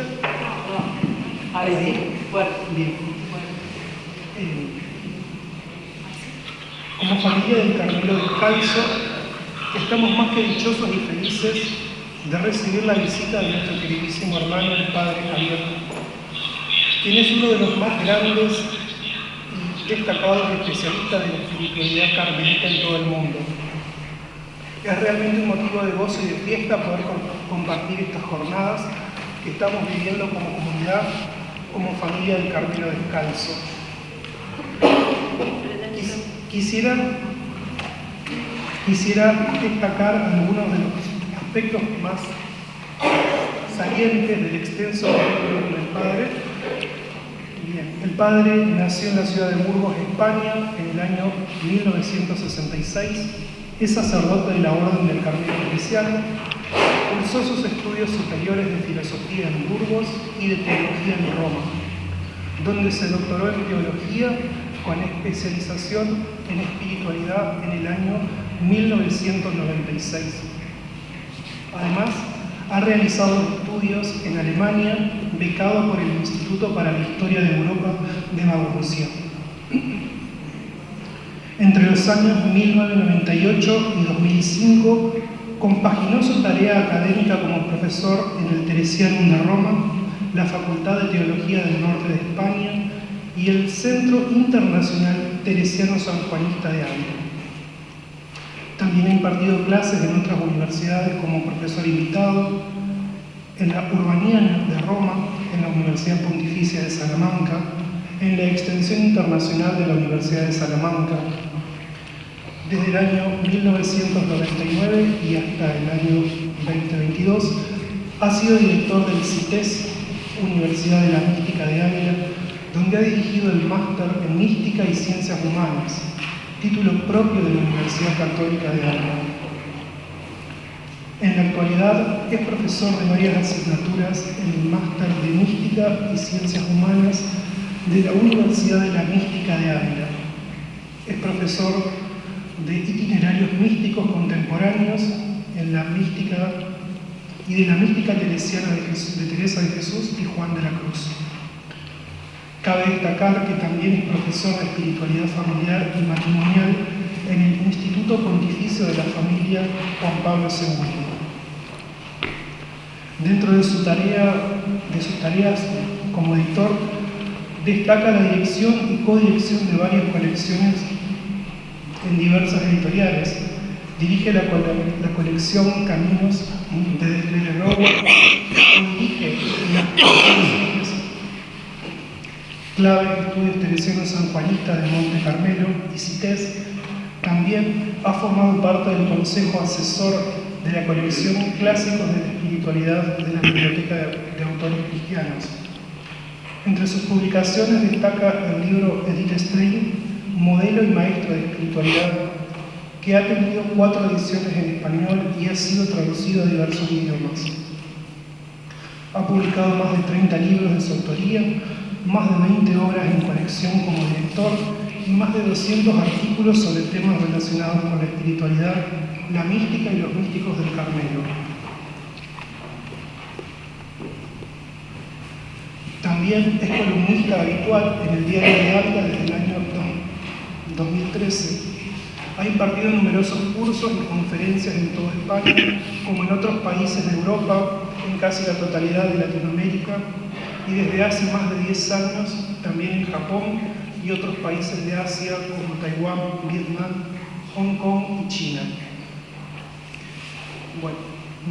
escucha? No. A ver, sí, fuerte. Bien. Como familia del Carmelo Descalzo, estamos más que dichosos y felices de recibir la visita de nuestro queridísimo hermano, el Padre Javier, quien es uno de los más grandes y destacados especialistas de la espiritualidad carmelita en todo el mundo. Es realmente un motivo de gozo y de fiesta poder compartir estas jornadas que estamos viviendo como comunidad, como familia del Carmelo Descalzo. Quisiera destacar algunos de los aspectos más salientes del extenso currículum del Padre. Bien, el Padre nació en la ciudad de Burgos, España, en el año 1966. Es sacerdote de la Orden del Carmelo Cristiano. Cursó sus estudios superiores de filosofía en Burgos y de teología en Roma, donde se doctoró en teología con especialización en espiritualidad en el año 1996. Además, ha realizado estudios en Alemania, becado por el Instituto para la Historia de Europa de Maguncia. Entre los años 1998 y 2005, compaginó su tarea académica como profesor en el Teresianum de Roma, la Facultad de Teología del Norte de España y el Centro Internacional Teresiano Sanjuanista de Ávila. También ha impartido clases en otras universidades como profesor invitado en la Urbaniana de Roma, en la Universidad Pontificia de Salamanca, en la Extensión Internacional de la Universidad de Salamanca. Desde el año 1999 y hasta el año 2022 ha sido director del CITES, Universidad de la Mística de Ávila, donde ha dirigido el Máster en Mística y Ciencias Humanas, título propio de la Universidad Católica de Ávila. En la actualidad es profesor de varias asignaturas en el Máster de Mística y Ciencias Humanas de la Universidad de la Mística de Ávila. Es profesor de itinerarios místicos contemporáneos en la mística y de la mística teresiana de Teresa de Jesús y Juan de la Cruz. Cabe destacar que también es profesor de espiritualidad familiar y matrimonial en el Instituto Pontificio de la Familia Juan Pablo II. Dentro de sus tareas como editor, destaca la dirección y codirección de varias colecciones en diversas editoriales. Dirige la colección Caminos de Desde Robo, dirige las colecciones Claves de Estudios Teresianos Sanjuanistas de Monte Carmelo y CITES. También ha formado parte del Consejo Asesor de la colección Clásicos de la Espiritualidad de la Biblioteca de Autores Cristianos. Entre sus publicaciones destaca el libro Edith Stein, Modelo y Maestro de Espiritualidad, que ha tenido 4 ediciones en español y ha sido traducido a diversos idiomas. Ha publicado más de 30 libros de su autoría, más de 20 obras en colección como director y más de 200 artículos sobre temas relacionados con la espiritualidad, la mística y los místicos del Carmelo. También es columnista habitual en el Diario de Ávila desde el año 2013. Ha impartido numerosos cursos y conferencias en toda España, como en otros países de Europa, en casi la totalidad de Latinoamérica, y desde hace más de 10 años también en Japón y otros países de Asia como Taiwán, Vietnam, Hong Kong y China. Bueno,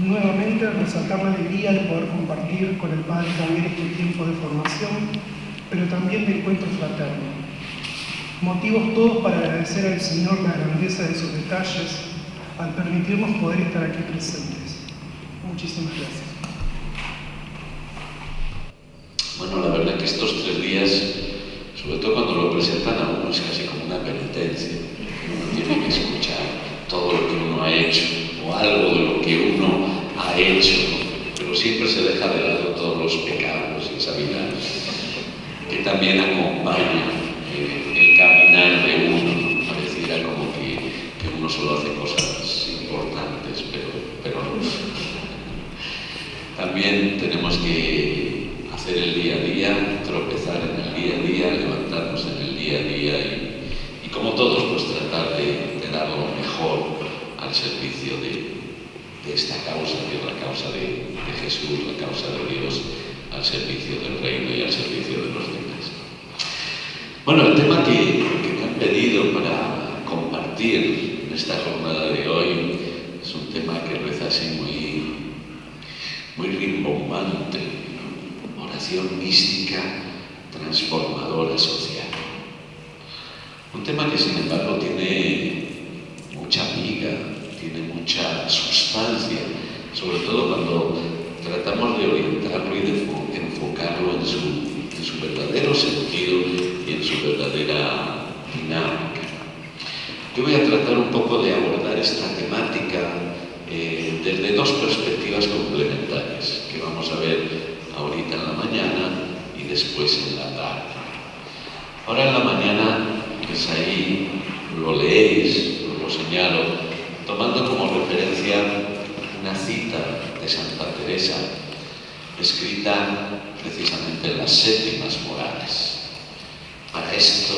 nuevamente resaltar la alegría de poder compartir con el Padre Javier este tiempo de formación, pero también de encuentro fraterno. Motivos todos para agradecer al Señor la grandeza de sus detalles al permitirnos poder estar aquí presentes. Muchísimas gracias. Bueno, la verdad que estos 3 días, sobre todo cuando lo presentan a uno, es casi como una penitencia. Uno tiene que escuchar todo lo que uno ha hecho, o algo de lo que uno ha hecho, ¿no? Pero siempre se deja de lado todos los pecados y esa vida que también acompaña el caminar de uno, ¿no? Pareciera como que uno solo hace cosas importantes, pero no. También tenemos que hacer el día a día, tropezar en el día a día, levantarnos en el día a día y como todos, pues tratar de dar lo mejor al servicio de esta causa, que es la causa de Jesús, la causa de Dios, al servicio del reino y al servicio de los demás. Bueno, el tema que me han pedido para compartir en esta jornada de hoy es un tema que reza así muy rimbombante, ¿no? Oración mística transformadora social. Un tema que sin embargo tiene mucha miga, tiene mucha sustancia, sobre todo cuando tratamos de orientarlo y de enfocarlo en su verdadero sentido y en su verdadera dinámica. Yo voy a tratar un poco de abordar esta temática desde dos perspectivas complementarias, que vamos a ver ahorita en la mañana y después en la tarde. Ahora en la mañana, pues ahí lo leéis, os lo señalo, tomando como referencia una cita de Santa Teresa, escrita precisamente en las Séptimas Morales. Para esto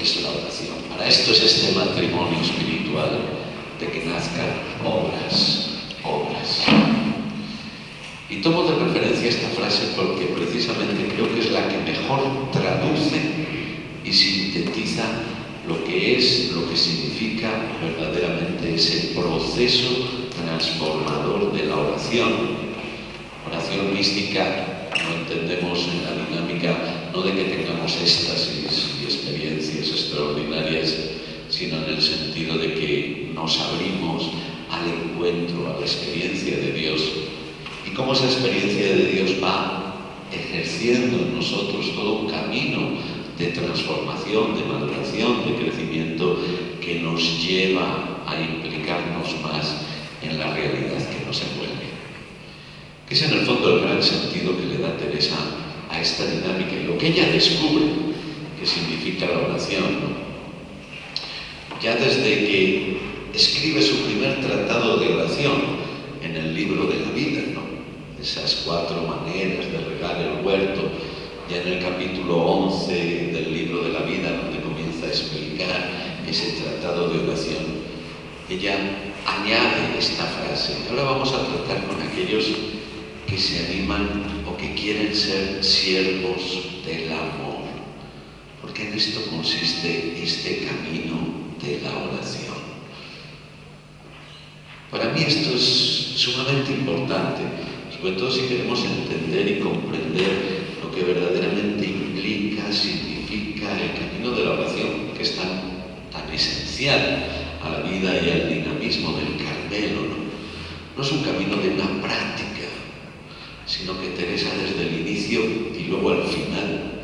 es la oración, para esto es este matrimonio espiritual, de que nazcan obras. Y tomo de referencia esta frase porque precisamente creo que es la que mejor traduce y sintetiza lo que significa verdaderamente ese proceso transformador de la oración. Oración mística no entendemos en la dinámica no de que tengamos éxtasis y experiencias extraordinarias, sino en el sentido de que nos abrimos al encuentro, a la experiencia de Dios, y cómo esa experiencia de Dios va ejerciendo en nosotros todo un camino de transformación, de maduración, de crecimiento que nos lleva a implicarnos más en la realidad que nos envuelve. Que es en el fondo el gran sentido que le da Teresa a esta dinámica y lo que ella descubre que significa la oración, ¿no? Ya desde que escribe su primer tratado de oración en el libro de la vida, ¿no? Esas 4 maneras de regar el huerto, ya en el capítulo 11 del libro de la vida, donde comienza a explicar ese tratado de oración, ella añade esta frase. Ahora vamos a tratar con aquellos que se animan o que quieren ser siervos del amor, porque en esto consiste este camino de la oración. Para mí esto es sumamente importante, sobre todo si queremos entender y comprender lo que verdaderamente implica, significa el camino de la oración, que es tan esencial a la vida y al dinamismo del Carmelo, ¿no? No es un camino de una práctica, sino que Teresa desde el inicio y luego al final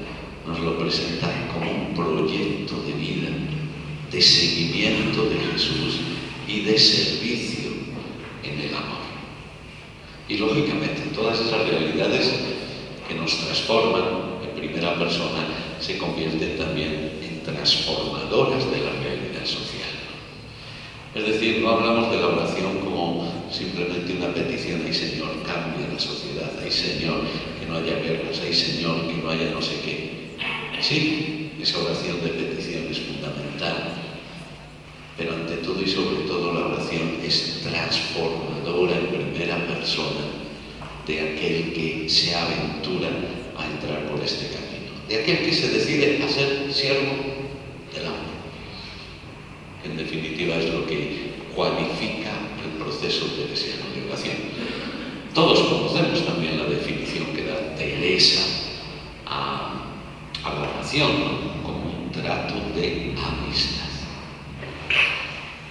nos lo presenta como un proyecto de vida, de seguimiento de Jesús y de servicio en el amor. Y lógicamente todas esas realidades que nos transforman en primera persona se convierten también en transformadoras de la realidad social. Es decir, no hablamos de la oración como simplemente una petición, ay Señor, cambia la sociedad, ay Señor, que no haya guerras, ay Señor, que no haya no sé qué. Sí, esa oración de petición es fundamental, pero ante todo y sobre todo la oración es transformadora en primera persona de aquel que se aventura a entrar por este camino, de aquel que se decide a ser siervo del amor. En definitiva es lo que cualifica el proceso teresiano de oración. Todos conocemos también la definición que da Teresa a la oración, ¿no? Como un trato de amistad.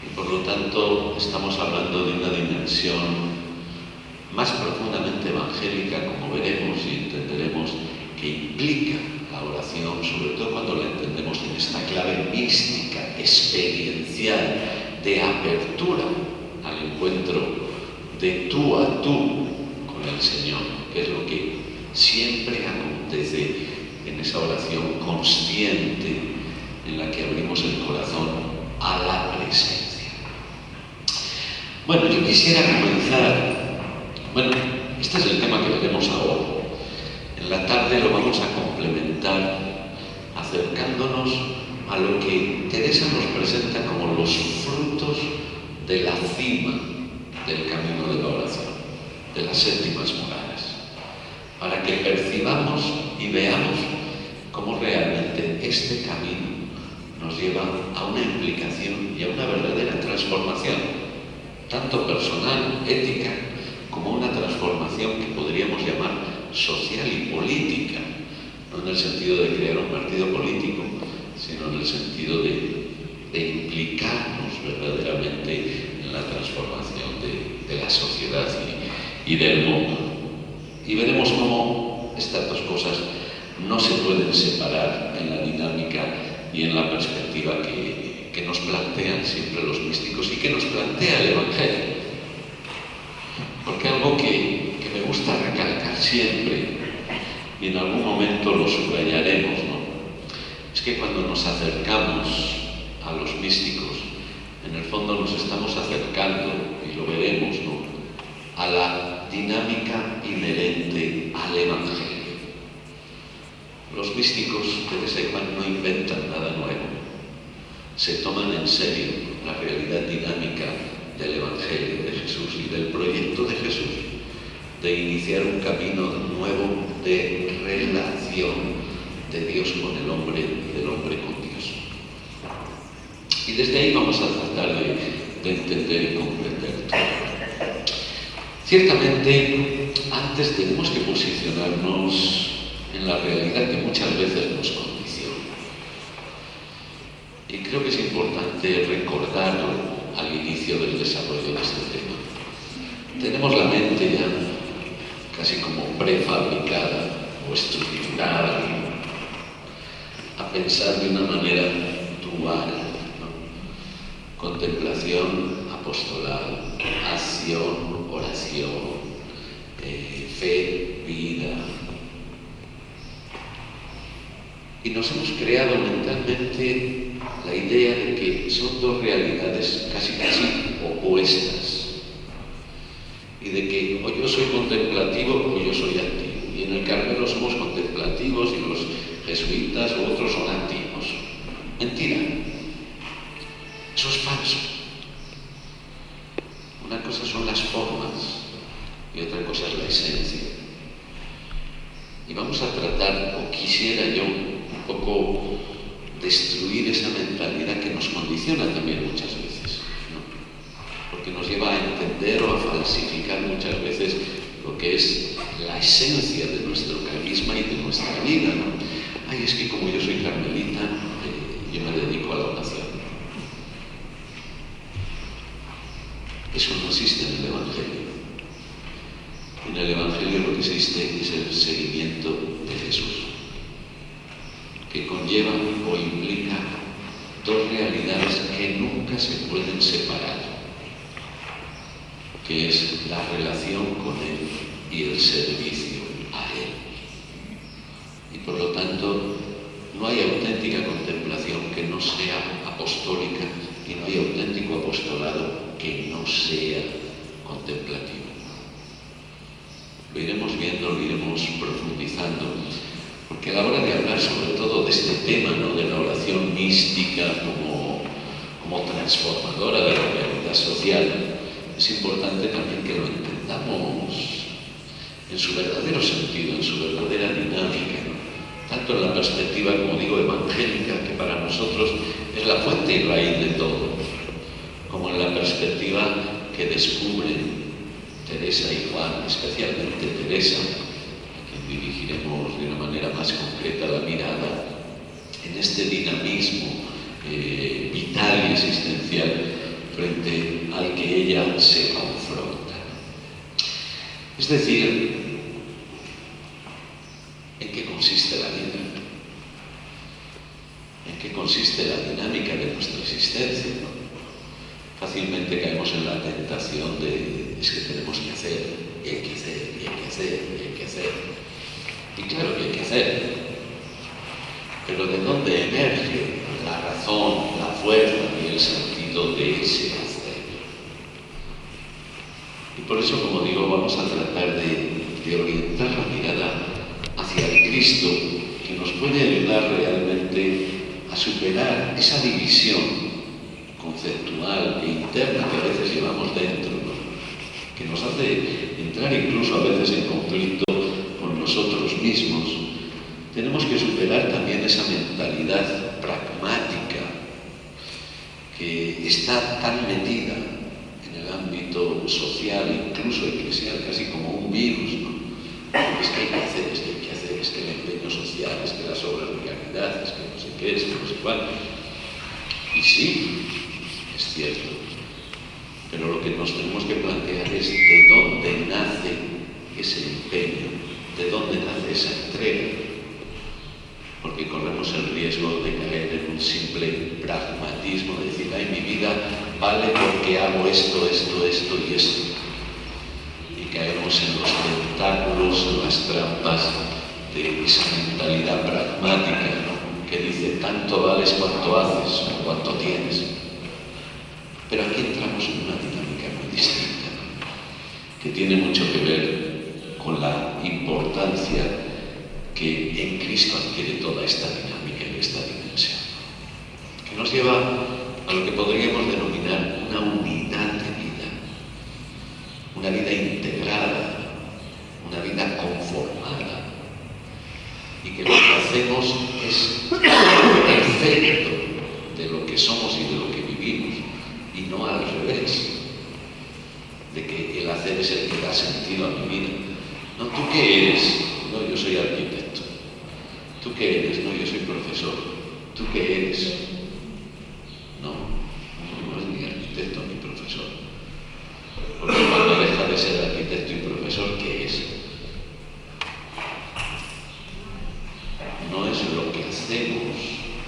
Y por lo tanto estamos hablando de una dimensión más profundamente evangélica, como veremos y entenderemos, que implica la oración, sobre todo cuando la entendemos en esta clave mística, experiencial, de apertura al encuentro de tú a tú con el Señor, que es lo que siempre acontece en esa oración consciente en la que abrimos el corazón a la presencia. Bueno, yo quisiera comenzar. Bueno, este es el tema que veremos ahora. En la tarde lo vamos a complementar acercándonos a lo que Teresa nos presenta como los frutos de la cima del camino de la oración, de las séptimas morales, para que percibamos y veamos cómo realmente este camino nos lleva a una implicación y a una verdadera transformación, tanto personal, ética, como una transformación que podríamos llamar social y política, no en el sentido de crear un partido político, sino en el sentido de implicarnos verdaderamente en la transformación de la sociedad y del mundo. Y veremos cómo estas dos cosas no se pueden separar en la dinámica y en la perspectiva que nos plantean siempre los místicos y que nos plantea el Evangelio. Porque algo que me gusta recalcar siempre, y en algún momento lo subrayaremos, ¿no?, es que cuando nos acercamos a los místicos, en el fondo nos estamos acercando, y lo veremos, ¿no?, a la dinámica inherente al Evangelio. Los místicos, Teresa y Juan, no inventan nada nuevo. Se toman en serio la realidad dinámica del Evangelio de Jesús y del proyecto de Jesús de iniciar un camino nuevo de relación de Dios con el hombre y del hombre con Dios. Y desde ahí vamos a tratar de entender y comprender todo. Ciertamente, antes tenemos que posicionarnos en la realidad que muchas veces nos condiciona. Y creo que es importante recordarlo al inicio del desarrollo de este tema. Tenemos la mente ya casi como prefabricada o estructurada a pensar de una manera dual, ¿no? Contemplación, apostolado, acción, oración, fe, vida. Y nos hemos creado mentalmente la idea de que son dos realidades casi opuestas. Y de que o yo soy contemplativo o yo soy activo. Y en el Carmelo somos contemplativos y los jesuitas u otros son activos. Mentira. Eso es falso. Una cosa son las formas y otra cosa es la esencia. Y vamos a tratar, o quisiera yo, un poco destruir esa mentalidad que nos condiciona también muchas veces, ¿no? Porque nos lleva a entender o a falsificar muchas veces lo que es la esencia de nuestro carisma y de nuestra vida, ¿no? Ay, es que como yo soy carmelita, yo me dedico a la oración. Eso no existe en el Evangelio. En el Evangelio lo que existe es el seguimiento de Jesús, que conlleva o implica dos realidades que nunca se pueden separar, que es la relación con Él y el servicio a Él. Y por lo tanto, no hay auténtica contemplación que no sea apostólica y no hay auténtico apostolado que no sea contemplativo. Lo iremos viendo, lo iremos profundizando, porque a la hora de hablar sobre todo de este tema, ¿no?, de la oración mística como transformadora de la realidad social, es importante también que lo entendamos en su verdadero sentido, en su verdadera dinámica, ¿no?, tanto en la perspectiva, como digo, evangélica, que para nosotros es la fuente y raíz de todo, como en la perspectiva que descubren Teresa y Juan, especialmente Teresa, a quien dirigiremos de una manera más concreta la mirada en este dinamismo vital y existencial frente al que ella se confronta. Es decir, ¿en qué consiste la vida? ¿En qué consiste la dinámica de nuestra existencia, ¿no? Fácilmente caemos en la tentación de es que tenemos que hacer, y hay que hacer, y hay que hacer, y hay que hacer. Y claro que hay que hacer. Pero ¿de dónde emerge la razón, la fuerza y el sentido de ese hacer? Y por eso, como digo, vamos a tratar de orientar la mirada hacia Cristo que nos puede ayudar realmente a superar esa división conceptual e interna que a veces llevamos dentro, ¿no? Que nos hace entrar incluso a veces en conflicto con nosotros mismos. Tenemos que superar también esa mentalidad pragmática que está tan metida en el ámbito social, incluso eclesial, casi como un virus, ¿no? Es que hay que hacer, es que hay que hacer, es que el empeño social, es que las obras de caridad, es que no sé qué, es que no sé cuál. Y sí, es cierto. Pero lo que nos tenemos que plantear es de dónde nace ese empeño, de dónde nace esa entrega. Porque corremos el riesgo de caer en un simple pragmatismo, de decir, ay, mi vida vale porque hago esto, esto, esto y esto. Y caemos en los tentáculos, en las trampas de esa mentalidad pragmática, ¿no? Que dice, tanto vales cuanto haces o cuanto tienes. Pero aquí entramos en una dinámica muy distinta, ¿no? Que tiene mucho que ver con la importancia que en Cristo adquiere toda esta dinámica y esta dimensión, que nos lleva a lo que podríamos denominar una unidad de vida, una vida integrada, una vida conformada, y que lo que hacemos es el efecto de lo que somos y de lo que vivimos, y no al revés, de que el hacer es el que da sentido a mi vida. No, ¿tú qué eres? No, yo soy arquitecto. ¿Tú qué eres? No, yo soy profesor. ¿Tú qué eres? No, no es ni arquitecto ni profesor. Porque cuando deja de ser arquitecto y profesor, ¿qué es? No es lo que hacemos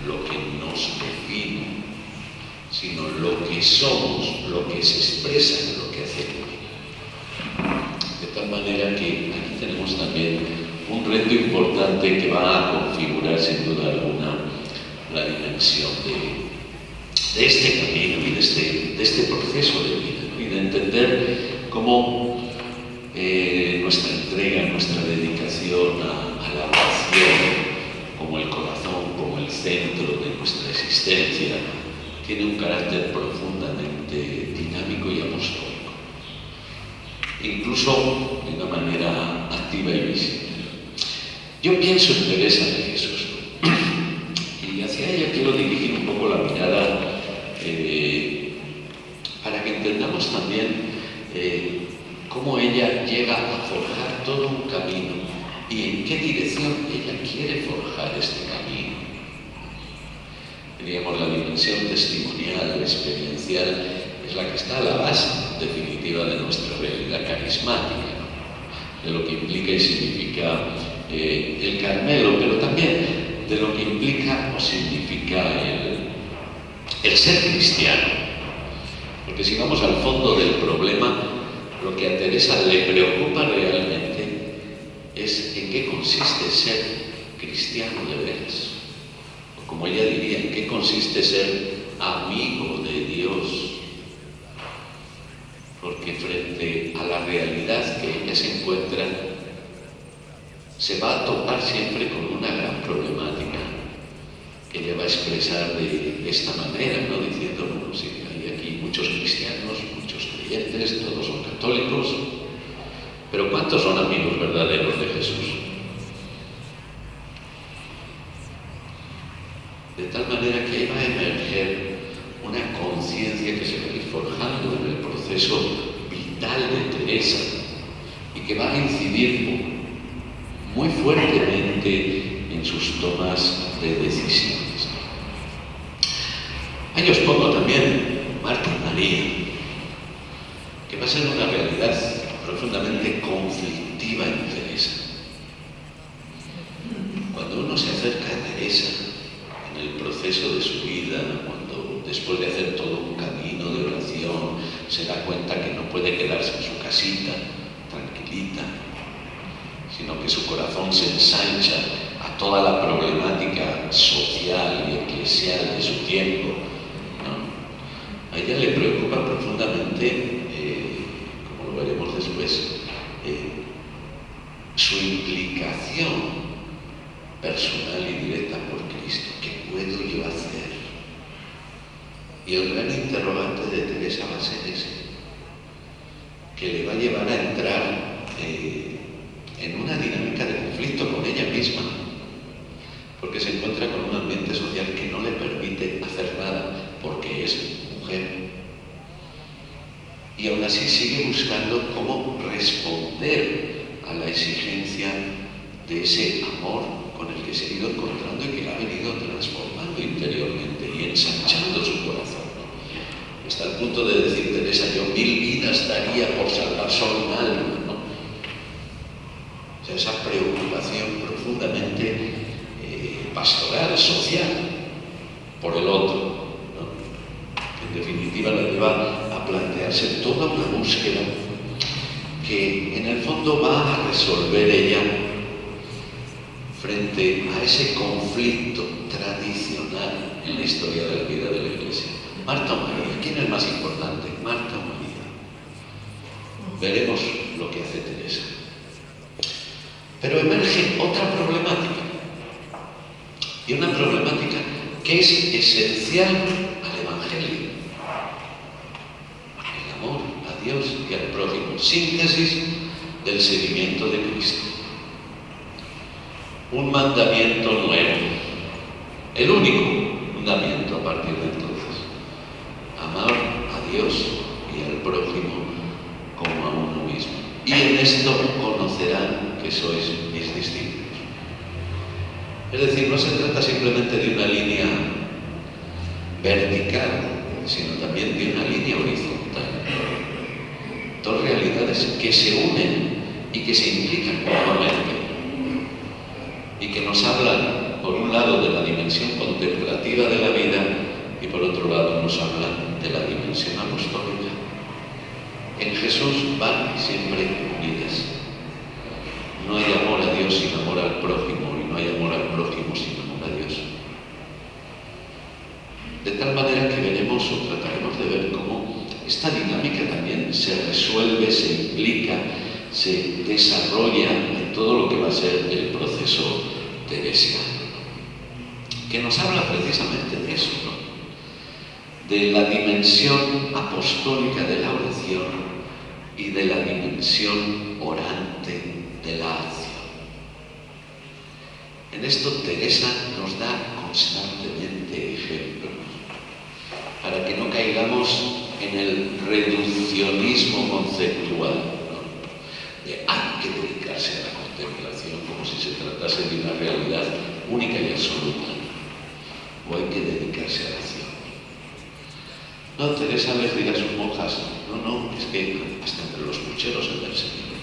lo que nos define, sino lo que somos, lo que se expresa en lo que hacemos. De tal manera que aquí tenemos también un reto importante que va a configurar sin duda alguna la dimensión de este camino y de este proceso de vida, ¿no? Y de entender cómo nuestra entrega, nuestra dedicación a la oración, como el corazón, como el centro de nuestra existencia, tiene un carácter profundamente dinámico y apostólico, incluso de una manera activa y visible. Yo pienso en Teresa de Jesús, y hacia ella quiero dirigir un poco la mirada para que entendamos también cómo ella llega a forjar todo un camino y en qué dirección ella quiere forjar este camino. Diríamos, la dimensión testimonial, experiencial, es la que está a la base definitiva de nuestra realidad carismática, ¿no? De lo que implica y significa el Carmelo, pero también de lo que implica o significa el ser cristiano. Porque si vamos al fondo del problema, lo que a Teresa le preocupa realmente es en qué consiste ser cristiano de veras. O como ella diría, en qué consiste ser amigo de Dios. Porque frente a la realidad que ella se encuentra, se va a topar siempre con una gran problemática que ella va a expresar de esta manera, ¿no? Diciendo, bueno, sí, hay aquí muchos cristianos, muchos creyentes, todos son católicos, pero ¿cuántos son amigos verdaderos de Jesús? De tal manera que ahí va a emerger una conciencia que se va a ir forjando en el proceso vital de Teresa y que va a incidir muy fuertemente en sus tomas de decisiones. Ahí os pongo también Marta y María, que va a ser una realidad profundamente conflictiva en Teresa. Cuando uno se acerca a Teresa en el proceso de su vida, cuando después de hacer todo un camino de oración se da cuenta que no puede quedarse en su casita tranquilita, sino que su corazón se ensancha a toda la problemática social y eclesial de su tiempo, ¿no? A ella le preocupa profundamente, como lo veremos después, su implicación personal y directa por Cristo. ¿Qué puedo yo hacer? Y el gran interrogante de Teresa va a ser ese, que le va a llevar a entrar en una dinámica de conflicto con ella misma, porque se encuentra con un ambiente social que no le permite hacer nada porque es mujer. Y aún así sigue buscando cómo responder a la exigencia de ese amor con el que se ha ido encontrando y que la ha venido transformando interiormente y ensanchando su corazón, ¿no? Hasta el punto de decir Teresa, yo 1000 vidas daría por salvar solo un alma, ¿no? O sea, esa preocupación profundamente pastoral, social, por el otro, ¿no? En definitiva la lleva a plantearse toda una búsqueda que en el fondo va a resolver ella frente a ese conflicto tradicional en la historia de la vida de la Iglesia. Marta o María, ¿quién es más importante? Marta o María. Veremos lo que hace Teresa. Pero emerge otra problemática, y una problemática que es esencial al Evangelio: el amor a Dios y al prójimo, síntesis del seguimiento de Cristo. Un mandamiento nuevo, el único mandamiento a partir de entonces: amar a Dios y al prójimo como a uno mismo. Y en esto conocerán que sois mis discípulos. Es decir, no se trata simplemente de una línea vertical, sino también de una línea horizontal. Dos realidades que se unen y que se implican mutuamente, y que nos hablan, por un lado, de la dimensión contemplativa de la vida, y por otro lado nos hablan de la dimensión apostólica. En Jesús van siempre unidas. No hay amor a Dios sin amor al prójimo, y no hay amor al prójimo sin amor a Dios. De tal manera que veremos o trataremos de ver cómo esta dinámica también se resuelve, se implica, se desarrolla en todo lo que va a ser el proceso teresiano, que nos habla precisamente de eso, ¿no? De la dimensión apostólica de la oración y de la dimensión orante de la acción. En esto Teresa nos da constantemente ejemplos para que no caigamos en el reduccionismo conceptual, ¿no? De hay que dedicarse a la contemplación como si se tratase de una realidad única y absoluta, o hay que dedicarse a la acción. No, Teresa les dirá a sus monjas, no, es que hasta entre los pucheros anda el Señor.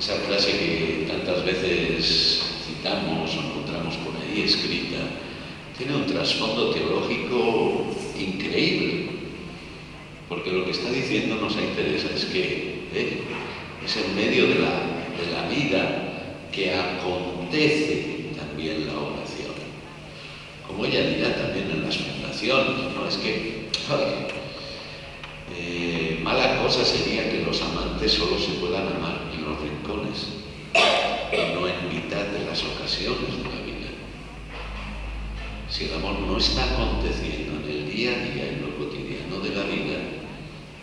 Esa frase que tantas veces citamos o encontramos por ahí escrita, tiene un trasfondo teológico increíble, porque lo que está diciéndonos ahí Teresa es que es en medio de la vida que acontece también la oración. Como ella dirá también en las fundaciones, ¿no? Es que mala cosa sería que los amantes solo se puedan amar en los rincones y no en mitad de las ocasiones de la vida. Si el amor no está aconteciendo en el día a día, en lo cotidiano de la vida,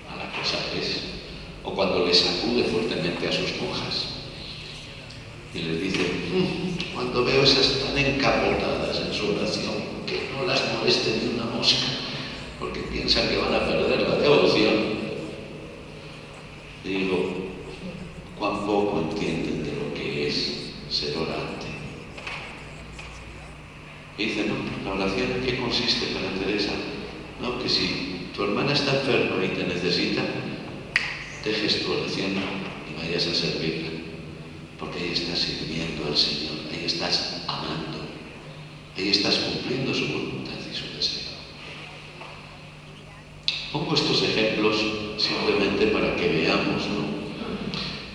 mala cosa es. O cuando les sacude fuertemente a sus monjas y les dice, cuando veo esas tan encapotadas en su oración, que no las moleste ni una mosca, porque piensan que van a perder la devoción. Y digo, cuán poco entienden de lo que es ser orante. Y dice, la oración ¿en qué consiste para Teresa? No, que si tu hermana está enferma y te necesita, dejes tu oración y vayas a servirla, porque ahí estás sirviendo al Señor, ahí estás amando, ahí estás cumpliendo su voluntad y su deseo. Pongo estos ejemplos simplemente para que veamos, ¿no?,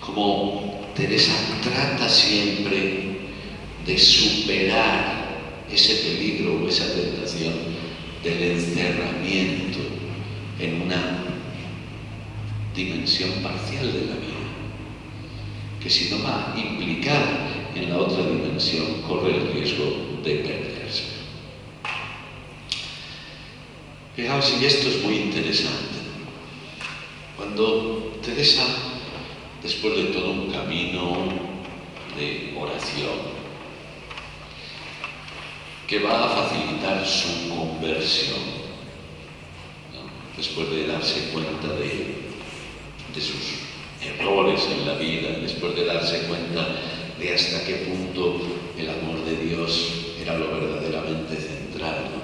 cómo Teresa trata siempre de superar ese peligro o esa tentación del encerramiento en una dimensión parcial de la vida, que si no va implicada en la otra dimensión, corre el riesgo de perderse. Fijaos, y esto es muy interesante. Cuando Teresa, después de todo un camino de oración, que va a facilitar su conversión, ¿no? Después de darse cuenta de sus errores en la vida, después de darse cuenta de hasta qué punto el amor de Dios era lo verdaderamente central, ¿no?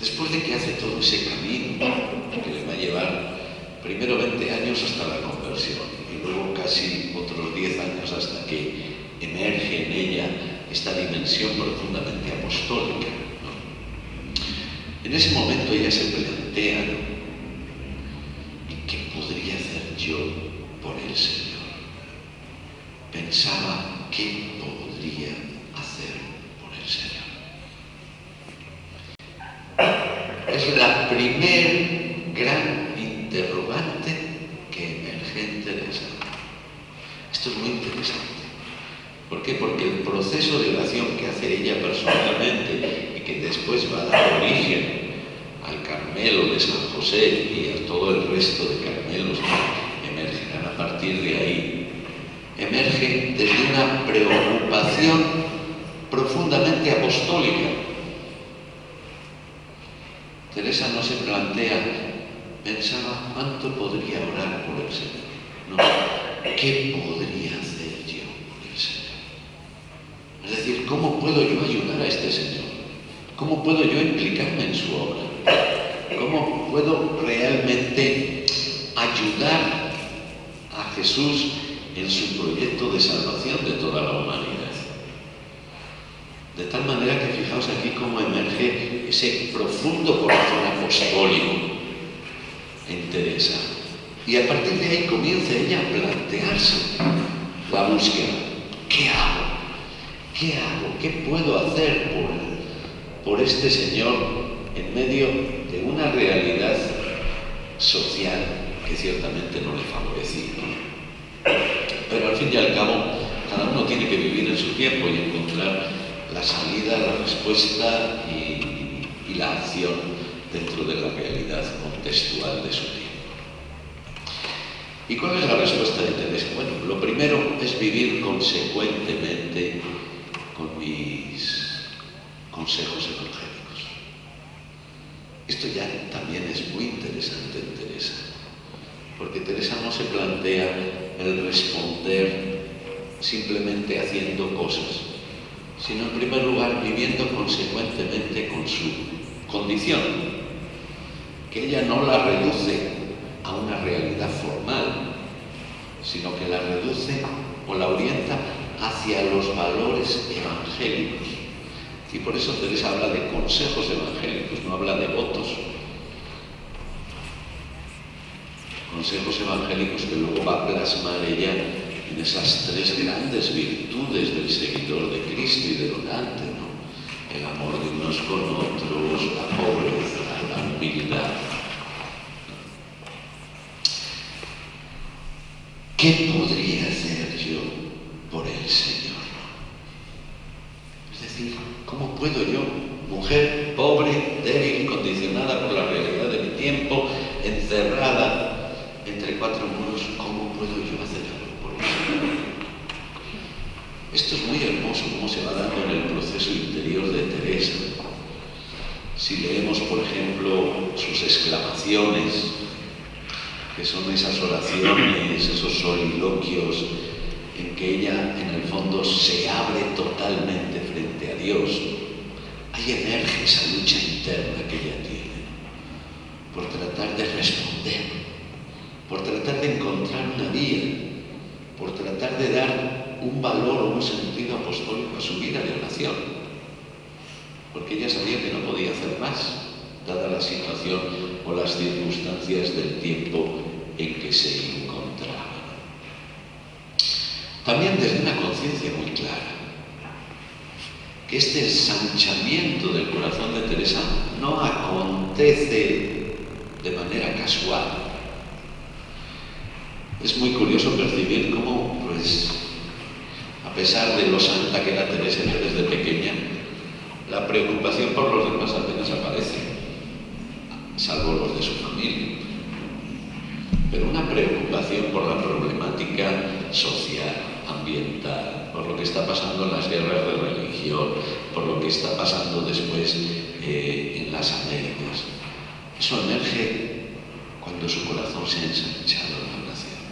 Después de que hace todo ese camino que le va a llevar primero 20 años hasta la conversión y luego casi otros 10 años hasta que emerge en ella esta dimensión profundamente apostólica, ¿no? En ese momento ella se plantea, ¿no? ¿Y qué podría hacer yo por el Señor? Pensaba, ¿qué podría hacer por el Señor? Es la primer gran interrogante que emerge en Teresa. Esto es muy interesante. ¿Por qué? Porque el proceso de oración que hace ella personalmente y que después va a dar origen al Carmelo de San José y a todo el resto de Carmelos que emergerán a partir de ahí, emerge desde una preocupación profundamente apostólica. Teresa no se plantea, pensaba, ¿cuánto podría orar por el Señor? No, ¿qué podría hacer yo por el Señor? Es decir, ¿cómo puedo yo ayudar a este Señor? ¿Cómo puedo yo implicarme en su obra? ¿Cómo puedo realmente ayudar a Jesús en su proyecto de salvación de toda la humanidad? De tal manera que fijaos aquí cómo emerge ese profundo corazón apostólico en Teresa. Y a partir de ahí comienza ella a plantearse la búsqueda. ¿Qué hago? ¿Qué hago? ¿Qué puedo hacer por este Señor en medio de una realidad social que ciertamente no le favorecía? Pero al fin y al cabo, cada uno tiene que vivir en su tiempo y encontrar la salida, la respuesta y la acción dentro de la realidad contextual de su tiempo. ¿Y cuál es la respuesta de Teresa? Bueno, lo primero es vivir consecuentemente con mis consejos evangélicos. Esto ya también es muy interesante en Teresa, porque Teresa no se plantea el responder simplemente haciendo cosas, sino en primer lugar viviendo consecuentemente con su condición, que ella no la reduce a una realidad formal, sino que la reduce o la orienta hacia los valores evangélicos. Y por eso Teresa habla de consejos evangélicos, no habla de votos. Consejos evangélicos que luego va a plasmar ella en esas tres grandes virtudes del seguidor de Cristo y del orante, ¿no? El amor de unos con otros, la pobreza, la humildad. ¿Qué podría hacer yo por el Señor? Es decir, ¿cómo puedo yo, mujer pobre, débil, condicionada por la realidad de mi tiempo, encerrada entre cuatro muros, cómo puedo yo hacer algo por el Señor? Esto es muy hermoso, cómo se va dando en el proceso interior de Teresa. Si leemos, por ejemplo, sus exclamaciones, que son esas oraciones, esos soliloquios en que ella en el fondo se abre totalmente frente a Dios, ahí emerge esa lucha interna que ella tiene por tratar de responder, por tratar de encontrar una vía, por tratar de dar un valor o un sentido apostólico a su vida de oración, porque ella sabía que no podía hacer más, dada la situación o las circunstancias del tiempo en que se encontraba. También desde una conciencia muy clara, que este ensanchamiento del corazón de Teresa no acontece de manera casual. Es muy curioso percibir cómo pues, a pesar de lo santa que era Teresa desde pequeña, la preocupación por los demás apenas aparece, salvo los de su familia. Pero una preocupación por la problemática social, ambiental, por lo que está pasando en las guerras de religión, por lo que está pasando después en las Américas. Eso emerge cuando su corazón se ha ensanchado en la oración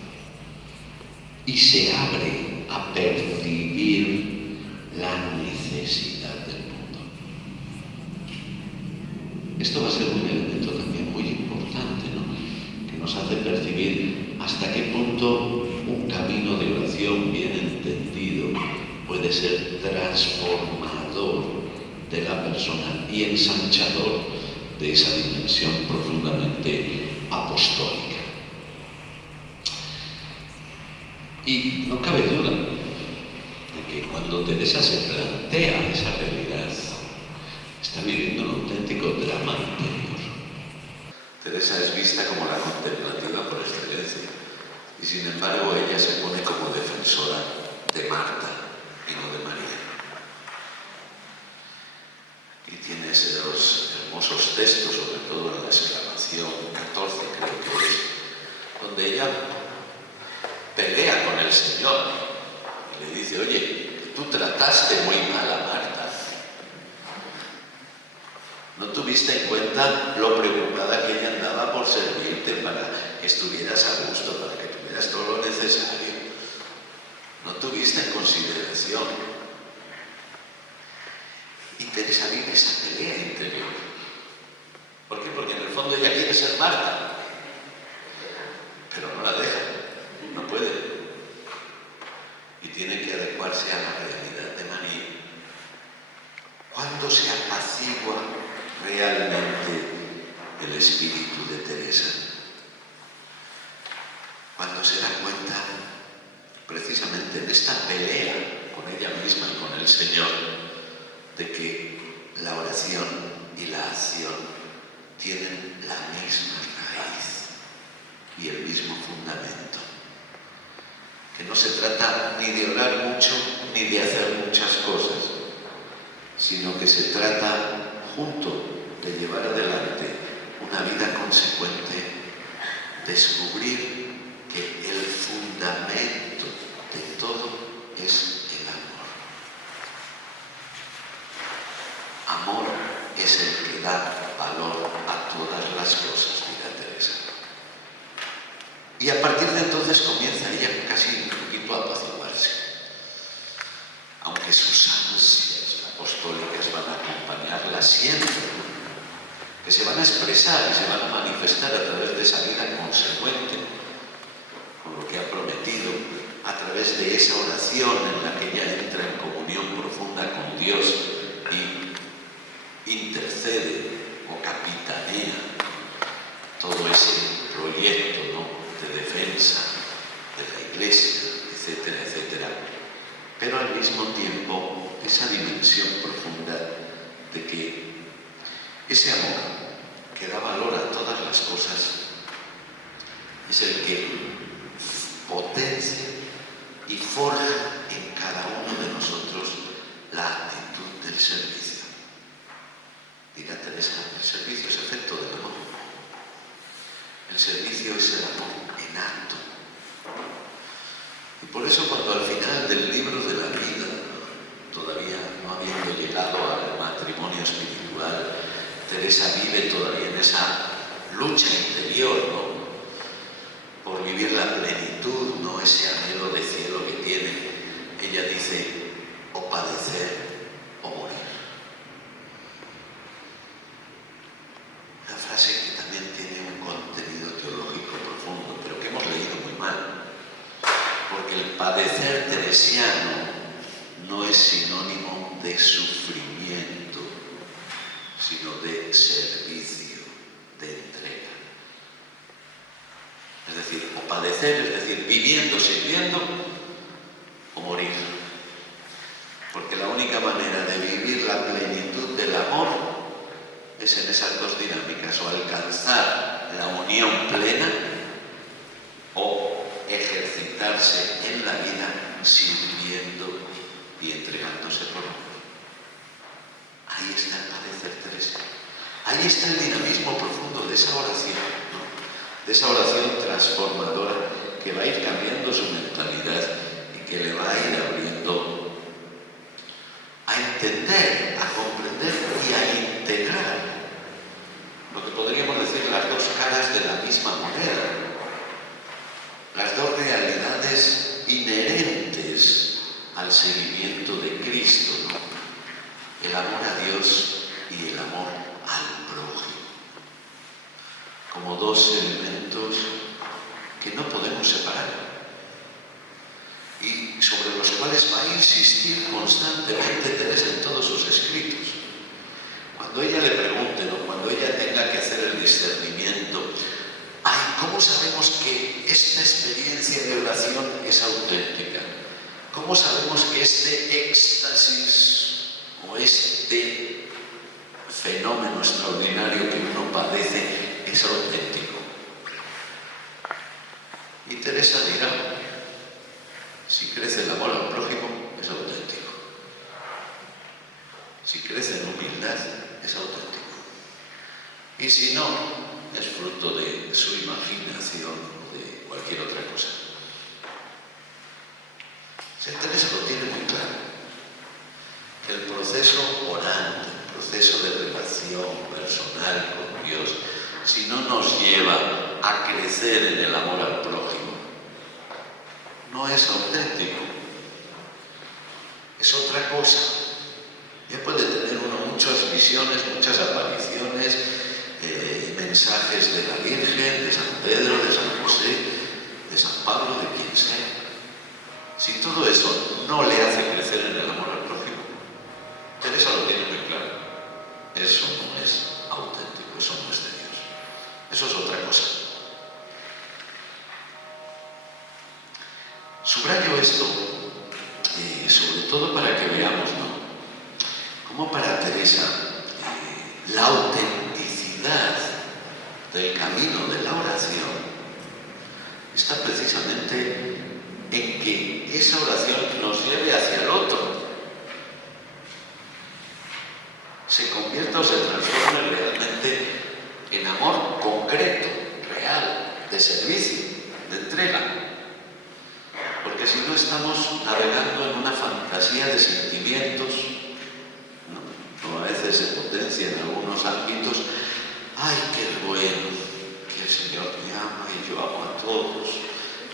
y se abre a percibir la necesidad del mundo. Esto va a ser un elemento también muy importante, ¿no? Que nos hace percibir hasta qué punto un camino de oración bien entendido puede ser transformador de la persona y ensanchador de esa dimensión profundamente apostólica. Y no cabe duda de que cuando Teresa se plantea esa realidad, está viviendo un auténtico drama interior. Teresa es vista como la contemplativa por excelencia, y sin embargo ella se pone como defensora de Marta y no de María. Y tiene esos hermosos textos, sobre todo en la exclamación 14, creo que es, donde ella pelea con el Señor y le dice: oye, tú trataste muy mal a Marta. No tuviste en cuenta lo preocupada que ella andaba por servirte para que estuvieras a gusto, para que tuvieras todo lo necesario. No tuviste en consideración. Y Teresa vive esa pelea interior. ¿Por qué? Porque en el fondo ella quiere ser Marta, pero no la deja, no puede. Y tiene que adecuarse a la realidad de María. ¿Cuándo se apacigua realmente el espíritu de Teresa? Cuando se da cuenta, precisamente en esta pelea con ella misma y con el Señor, de que la oración y la acción tienen la misma raíz y el mismo fundamento. Que no se trata ni de orar mucho ni de hacer muchas cosas, sino que se trata junto de llevar adelante una vida consecuente, descubrir que el fundamento de todo es el amor. Amor es el que da valor a todas las cosas, dirá Teresa. Y a partir de entonces comienza ella casi un poquito a apaciguarse. Aunque sus ansias apostólicas van a acompañarla siempre, que se van a expresar y se van a manifestar a través de esa vida consecuente con lo que ha prometido, a través de esa oración en la que ella entra en comunión profunda con Dios y intercede o capitanea todo ese proyecto, ¿no?, de defensa de la Iglesia, etcétera, etcétera. Pero al mismo tiempo esa dimensión profunda de que ese amor que da valor a todas las cosas es el que potencia y forja en cada uno de nosotros la actitud del servicio. Dirá Teresa, el servicio es efecto del amor. El servicio es el amor en acto. Y por eso cuando al final del libro de la vida, todavía no habiendo llegado al matrimonio espiritual, Teresa vive todavía en esa lucha interior, ¿no?, por vivir la plenitud, ¿no?, ese anhelo de cielo que tiene. Ella dice: o padecer o morir. Una frase que también tiene un contenido teológico profundo, pero que hemos leído muy mal, porque el padecer teresiano no es sinónimo de sufrimiento, sino de servicio, de entrega. Es decir, o padecer, es decir, viviendo, sirviendo, o morir. Porque la única manera de vivir la plenitud del amor es en esas dos dinámicas: o alcanzar la unión plena o ejercitarse en la vida está el dinamismo profundo de esa oración, ¿no? De esa oración transformadora que va a ir cambiando su mentalidad y que le va a ir abriendo a entender, a comprender y a integrar lo que podríamos decir las dos caras de la misma moneda, las dos realidades inherentes al seguimiento de Cristo, ¿no? El amor a Dios y el amor al prójimo, como dos elementos que no podemos separar y sobre los cuales va a insistir constantemente Teresa en todos sus escritos. Cuando ella le pregunte, ¿no? Cuando ella tenga que hacer el discernimiento, ¿cómo sabemos que esta experiencia de oración es auténtica? ¿Cómo sabemos que este éxtasis o este fenómeno extraordinario que uno padece es auténtico? Y Teresa dirá, si crece el amor al prójimo, es auténtico. Si crece en humildad, es auténtico. Y si no, es fruto de su imaginación o de cualquier otra cosa. Teresa lo tiene muy claro, que el proceso orante, el proceso de relación personal con Dios, si no nos lleva a crecer en el amor al prójimo, no es auténtico, es otra cosa. Ya puede tener uno muchas visiones, muchas apariciones, mensajes de la Virgen, de San Pedro, de San José, de San Pablo, de quien sea. Si todo eso no le hace crecer en el amor al prójimo, Teresa lo tiene muy claro. Eso no es auténtico, eso no es de Dios. Eso es otra cosa. Subrayo esto, sobre todo para que veamos, ¿no? Cómo para Teresa la autenticidad del camino de la oración está precisamente en que esa oración nos lleve hacia el otro, se convierta o se transforme realmente en amor concreto, real, de servicio, de entrega. Porque si no estamos navegando en una fantasía de sentimientos, ¿no? O a veces se potencia en algunos ámbitos. ¡Ay, qué bueno! Que el Señor me ama y yo amo a todos.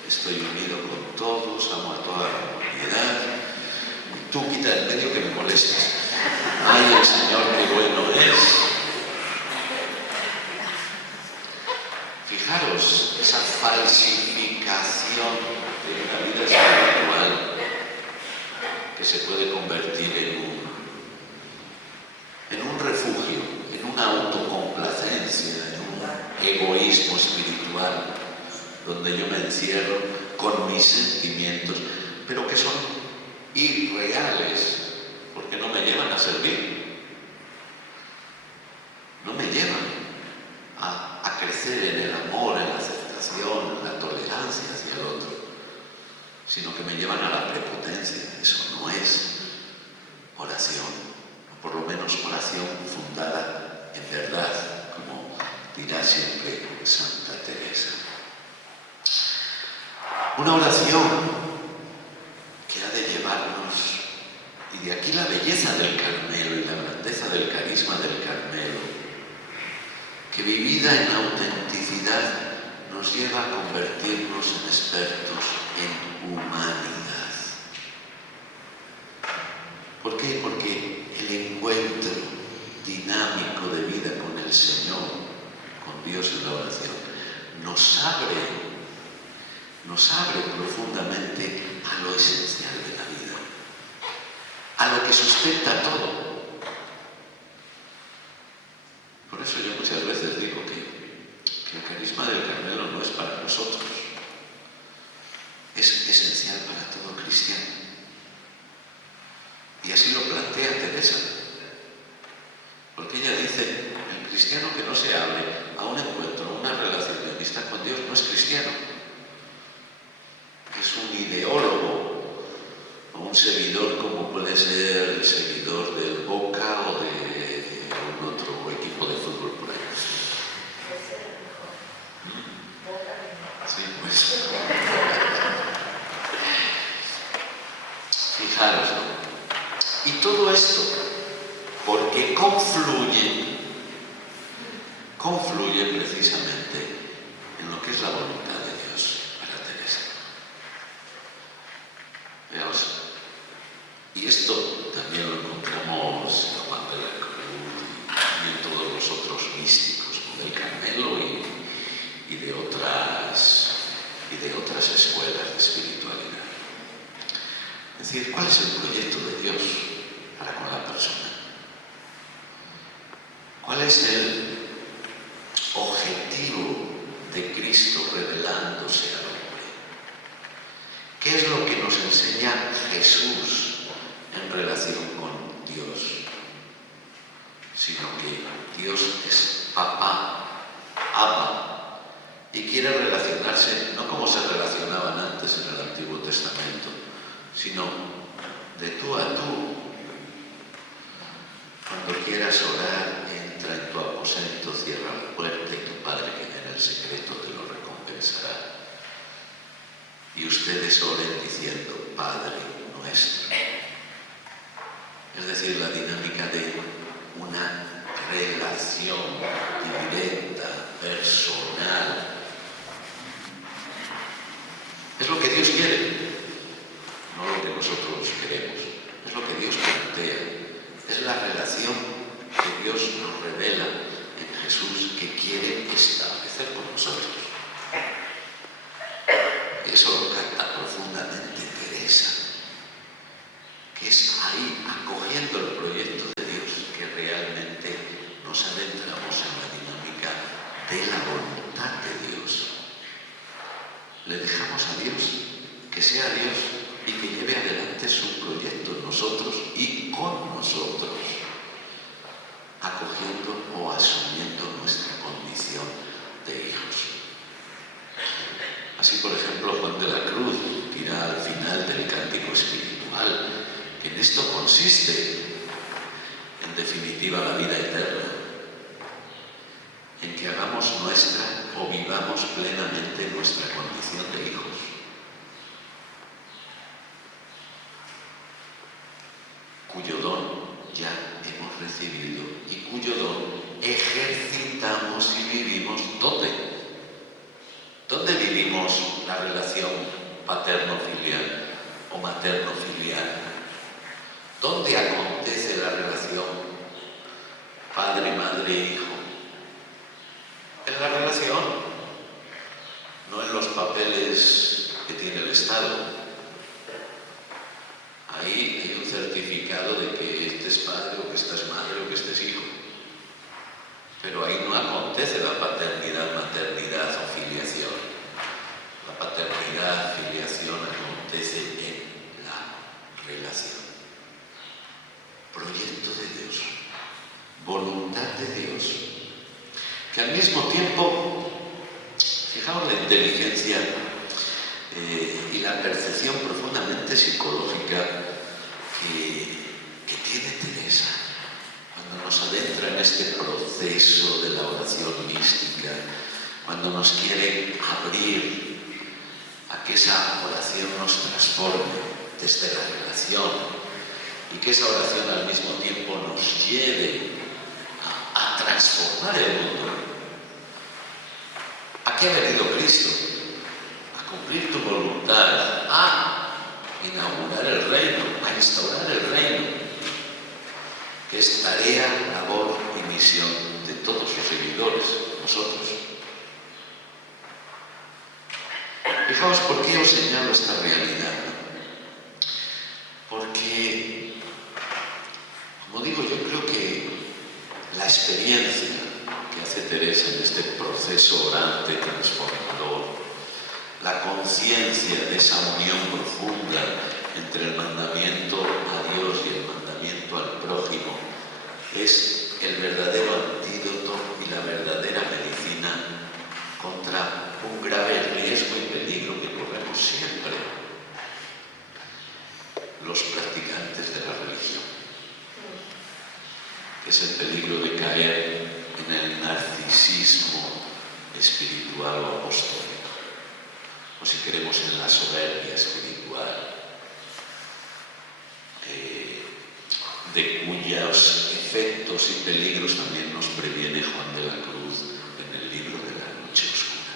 Estoy unido con todos, amo a toda la humanidad. Tú quita el medio que me molestes. ¡Ay, el Señor qué bueno es! Fijaros esa falsificación de la vida espiritual que se puede convertir en un refugio, en una autocomplacencia, en un egoísmo espiritual, donde yo me encierro con mis sentimientos, pero que son irreales, porque no me llevan a servir, no me llevan a crecer en el amor, en la aceptación, en la tolerancia hacia el otro, sino que me llevan a la prepotencia. Eso no es oración, o por lo menos oración fundada en verdad, como dirá siempre Santa Teresa. Una oración que ha de llevarnos, y de aquí la belleza del Carmelo y la grandeza del carisma del Carmelo, que vivida en autenticidad nos lleva a convertirnos en expertos en humanidad. ¿Por qué? Porque el encuentro dinámico de vida con el Señor, con Dios en la oración, nos abre profundamente a lo esencial de la vida, a lo que sustenta todo. Por eso yo muchas veces digo que el carisma del Carmelo no es para nosotros, es esencial para todo cristiano. Y así lo plantea Teresa, porque ella dice, el cristiano que no se abre a un encuentro, a una relación de amistad con Dios, no es cristiano. Es un ideólogo o un seguidor, como puede ser el seguidor del pues. Fijaros, ¿no? Y todo esto, porque confluye precisamente en lo que es la voluntad de Dios para Teresa. Veamos, y esto también lo encontramos en Juan de la Cruz y en todos los otros místicos, ¿no? Del Carmelo y de otras escuelas de espiritualidad. Es decir, ¿cuál es el proyecto de Dios para con la persona? ¿Cuál es el objetivo de Cristo revelándose al hombre? ¿Qué es lo que nos enseña Jesús en relación con Dios? Sino que Dios es papá, Abba, y quiere relacionarse no como se relacionaban antes en el Antiguo Testamento, sino de tú a tú. Cuando quieras orar, entra en tu aposento, cierra la puerta y tu Padre que en el secreto te lo recompensará. Y ustedes oren diciendo, Padre nuestro. Es decir, la dinámica de una relación directa, personal. Es lo que Dios quiere, no lo que nosotros queremos. Es lo que Dios plantea. Es la relación que Dios nos revela en Jesús que quiere establecer con nosotros. Eso lo capta profundamente Teresa, que es ahí, acogiendo el proyecto de Dios, que realmente nos adentramos en la dinámica de la voluntad de Dios. Le dejamos a Dios, que sea Dios y que lleve adelante su proyecto en nosotros y con nosotros, acogiendo o asumiendo nuestra condición de hijos. Así, por ejemplo, Juan de la Cruz dirá al final del cántico espiritual que en esto consiste, en definitiva, la vida eterna, en que hagamos nuestra o vivamos plenamente nuestra condición de hijos. Cuyo don ya hemos recibido y cuyo don ejercitamos y vivimos. ¿Dónde? ¿Dónde vivimos la relación paterno-filial o materno-filial? ¿Dónde acontece la relación padre, madre, hijo? En la relación, no en los papeles que tiene el Estado. Ahí hay un certificado de que este es padre o que esta es madre o que este es hijo. Pero ahí no acontece la paternidad, maternidad o filiación. La paternidad, filiación acontece en la relación. Proyecto de Dios, voluntad de Dios, que al mismo tiempo, fijaos la inteligencia y la percepción profundamente psicológica que tiene Teresa cuando nos adentra en este proceso de la oración mística, cuando nos quiere abrir a que esa oración nos transforme desde la relación y que esa oración al mismo tiempo nos lleve a transformar el mundo. ¿A qué ha venido Cristo? A cumplir tu voluntad, a inaugurar el reino, a instaurar el reino, que es tarea, labor y misión de todos sus seguidores, nosotros. Fijaos por qué os señalo esta realidad. Porque, como digo, yo creo que la experiencia que hace Teresa en este proceso orante, transformador, la conciencia de esa unión profunda entre el mandamiento a Dios y el mandamiento al prójimo, es el verdadero antídoto y la verdadera medicina contra un grave riesgo y peligro que corremos siempre los practicantes de la religión, que es el peligro de caer en el narcisismo espiritual o apostólico. o si queremos en la soberbia espiritual, de cuyos efectos y peligros también nos previene Juan de la Cruz en el libro de la Noche Oscura.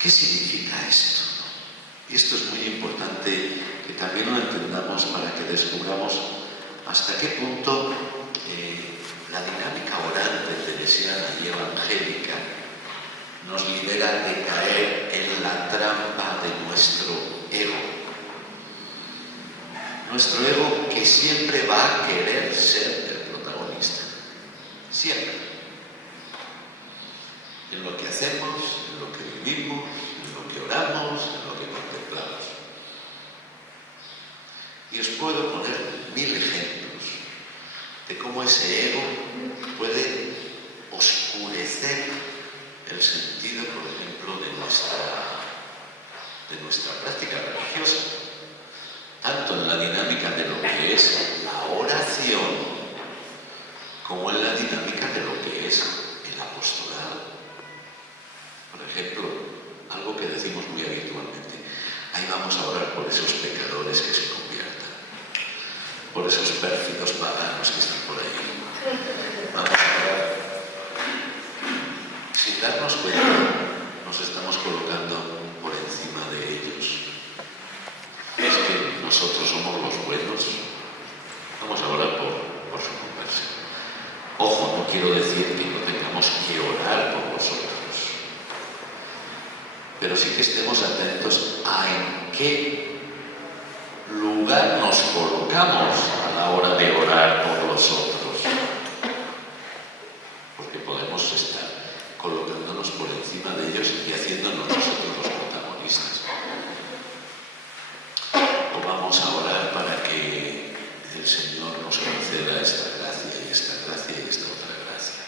¿Qué significa esto? Y esto es muy importante que también lo entendamos para que descubramos hasta qué punto la dinámica orante teresiana y evangélica nos libera de caer en la trampa de nuestro ego. Nuestro ego que siempre va a querer ser el protagonista. Siempre. En lo que hacemos, en lo que vivimos, en lo que oramos, en lo que contemplamos. Y os puedo poner 1000 ejemplos de cómo ese ego puede oscurecer el sentido, por ejemplo, de nuestra práctica religiosa. Tanto en la dinámica de lo que es la oración, como en la dinámica de lo que es el apostolado. Por ejemplo, algo que decimos muy habitualmente: ahí vamos a orar por esos pecadores que se conviertan, por esos pérfidos paganos que están por ahí. Vamos a orar. Sin darnos cuenta, nos estamos colocando por encima de ellos. Es que nosotros somos los buenos. Vamos a orar por su conversión. Ojo, no quiero decir que no tengamos que orar por vosotros, pero sí que estemos atentos a en qué lugar nos colocamos a la hora de orar por los otros, porque podemos estar colocándonos por encima de ellos y haciéndonos nosotros los protagonistas. O vamos a orar para que el Señor nos conceda esta gracia y esta gracia y esta otra gracia.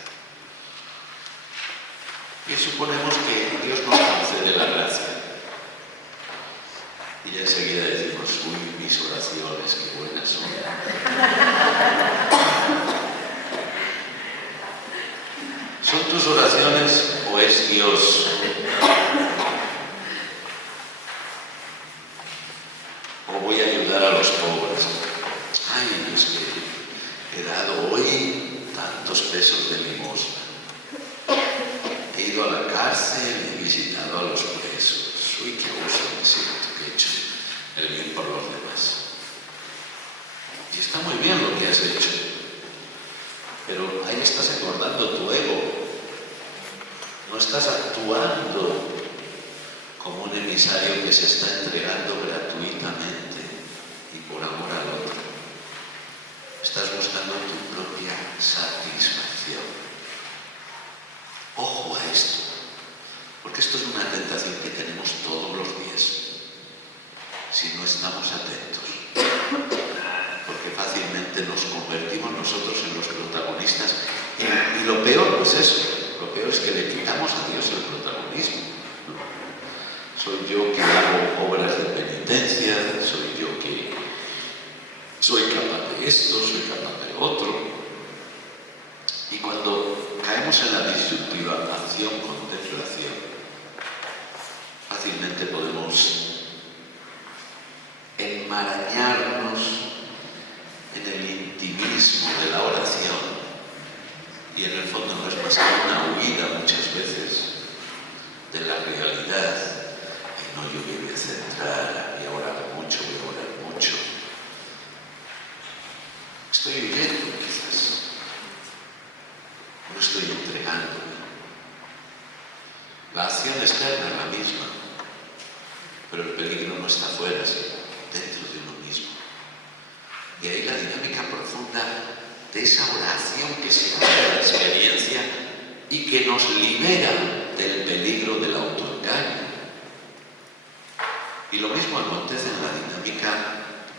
Y suponemos que Dios nos concede la gracia. Y ya enseguida decimos: uy, mis oraciones, qué buenas son. ¿Son tus oraciones o es Dios? ¿O voy a ayudar a los pobres? Ay, es que he dado hoy tantos pesos de limosna. He ido a la cárcel, he visitado a los presos. Uy, qué gusto me siento, que he hecho el bien por los demás. Y está muy bien lo que has hecho, pero ahí estás engordando tu ego. No estás actuando como un emisario que se está entregando gratuitamente y por amor al otro. Estás buscando tu propia satisfacción. Ojo a esto, porque esto es una tentación que tenemos todos los días, si no estamos atentos. Porque fácilmente nos convertimos nosotros en los protagonistas. Y lo peor no es eso. Lo peor es que le quitamos a Dios el protagonismo. Soy yo que hago obras de penitencia, soy yo que soy capaz de esto, soy capaz de otro. Y cuando caemos en la disyuntiva acción-contemplación, fácilmente podemos enmarañarnos en el intimismo de la oración. Y en el fondo no es más que una huida muchas veces de la realidad. Y no, yo me voy a centrar, voy a orar mucho, voy a orar mucho. Estoy huyendo quizás. No estoy entregándome. La acción externa es la misma, pero el peligro no está fuera, sino dentro de uno mismo. Y ahí la dinámica profunda de esa oración que se da de la experiencia y que nos libera del peligro del autoengaño. Y lo mismo acontece en la dinámica